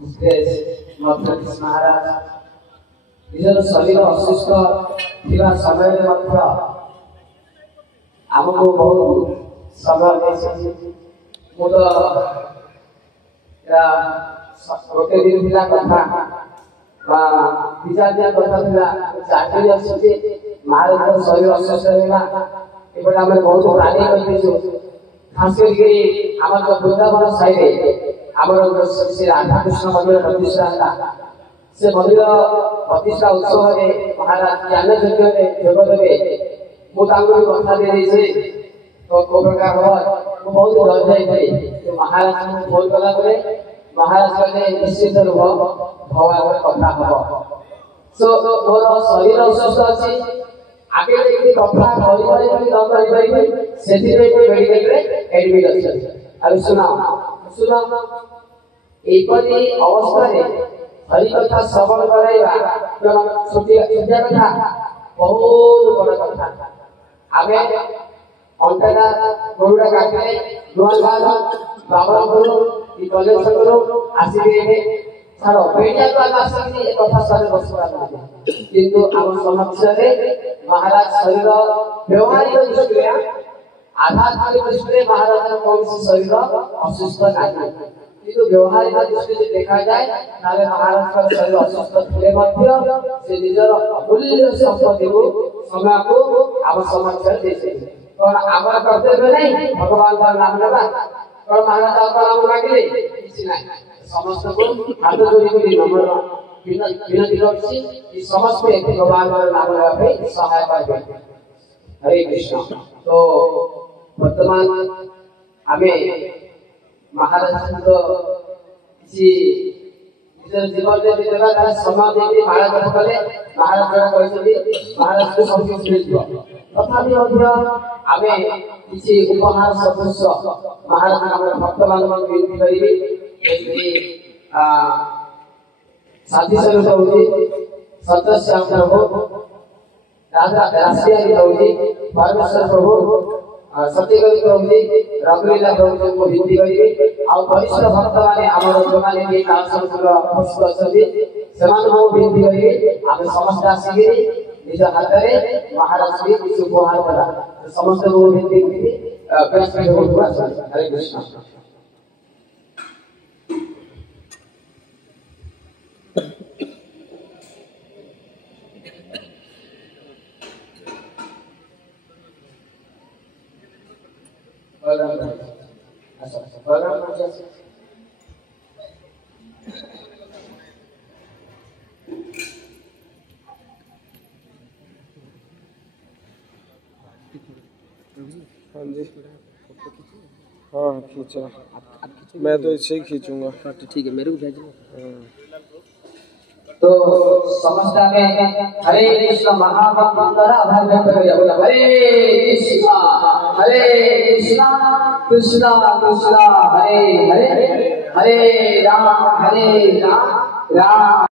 मध्याधीश महाराज निजर शरीर असुस्थ थिबा समय आमको बहुत समय गोटे दिन थिला कथा विचार कथा थिला चाकरी अछि महाराज शरीर असुस्थ होला एपटे आम बहुत प्राणी करते खास करके आम वृंदावन साइड आम श्री राधा कृष्ण मंदिर प्रतिष्ठा से मंदिर प्रतिष्ठा उत्सव में महाराज ज्ञान यज्ञ जोग देवे मुझे कथा दे तो प्रकार बहुत डर जाए तो महाराज को फोन कला महाराज कहते निश्चित रुह भगवान कथा हम सो मोर शरीर असुस्थ अच्छी आगे कथा मेडिकल एडमिट अच्छे अभी सुना एपरी अवस्था हरि कथा श्रवण कराइबा छोटिया कथा बहुत बड़ कथा आमे अंतरा गोरुड़ा काटले नुआ बाबा गुरु ई कलेक्शन करो आसीके छाड़ो बेटिया को आसीके एक कथा सारे बसुरा किंतु आम समक्ष रे महाराज शरीर व्यवहारिक दृष्टिया आध्यात्मिक दृष्टि महाराज कौन सी शरीर असुस्थ नहीं किंतु व्यवहारिक दृष्टि से देखा जाए ताले महाराज का शरीर असुस्थ थे मध्य से निजर अमूल्य संपत्ति को समय को आम समक्ष देते कौन आम कर्तव्य नहीं भगवान का नाम लेवा कौन महाराज का नाम मांगे किसी नहीं समस्त को हाथ जोड़ी को नम्र विनती करछि कि समस्त भगवान का नाम लेवा पे सहाय पाए हरे कृष्ण। तो वर्तमान हमें महाराज को किसी निजर जीवन में देवा तार समय देके महाराज कले महाराज कहते महाराज को सब कुछ मिल जाओ तथापि मध्य हमें किसी उपहार सदृश महाराज हमर भक्तमान मन विनती करिबे साथी स्वरूप होती सदस्य प्रभु राजा राष्ट्रीय होती परमेश्वर प्रभु सत्यगति प्रभु रघुलीला प्रभु को विनती करिबे आ वरिष्ठ भक्त माने हमर जो माने के कालसंस्कृत उपस्थित अछथि समान को विनती करिबे आमे समस्त आसीबे निज हातरे महाराज के किसी उपहार करा समस्त को विनती करिबे प्रयास होगा। हरे कृष्ण। हाँ जी हाँ खींचा मैं तो इसे ही खींचूंगा। ठीक है मेरे को भेज तो समझता में हरे कृष्ण महामंत्र अभय करिया बोला हरे कृष्ण कृष्ण कृष्ण हरे हरे हरे राम राम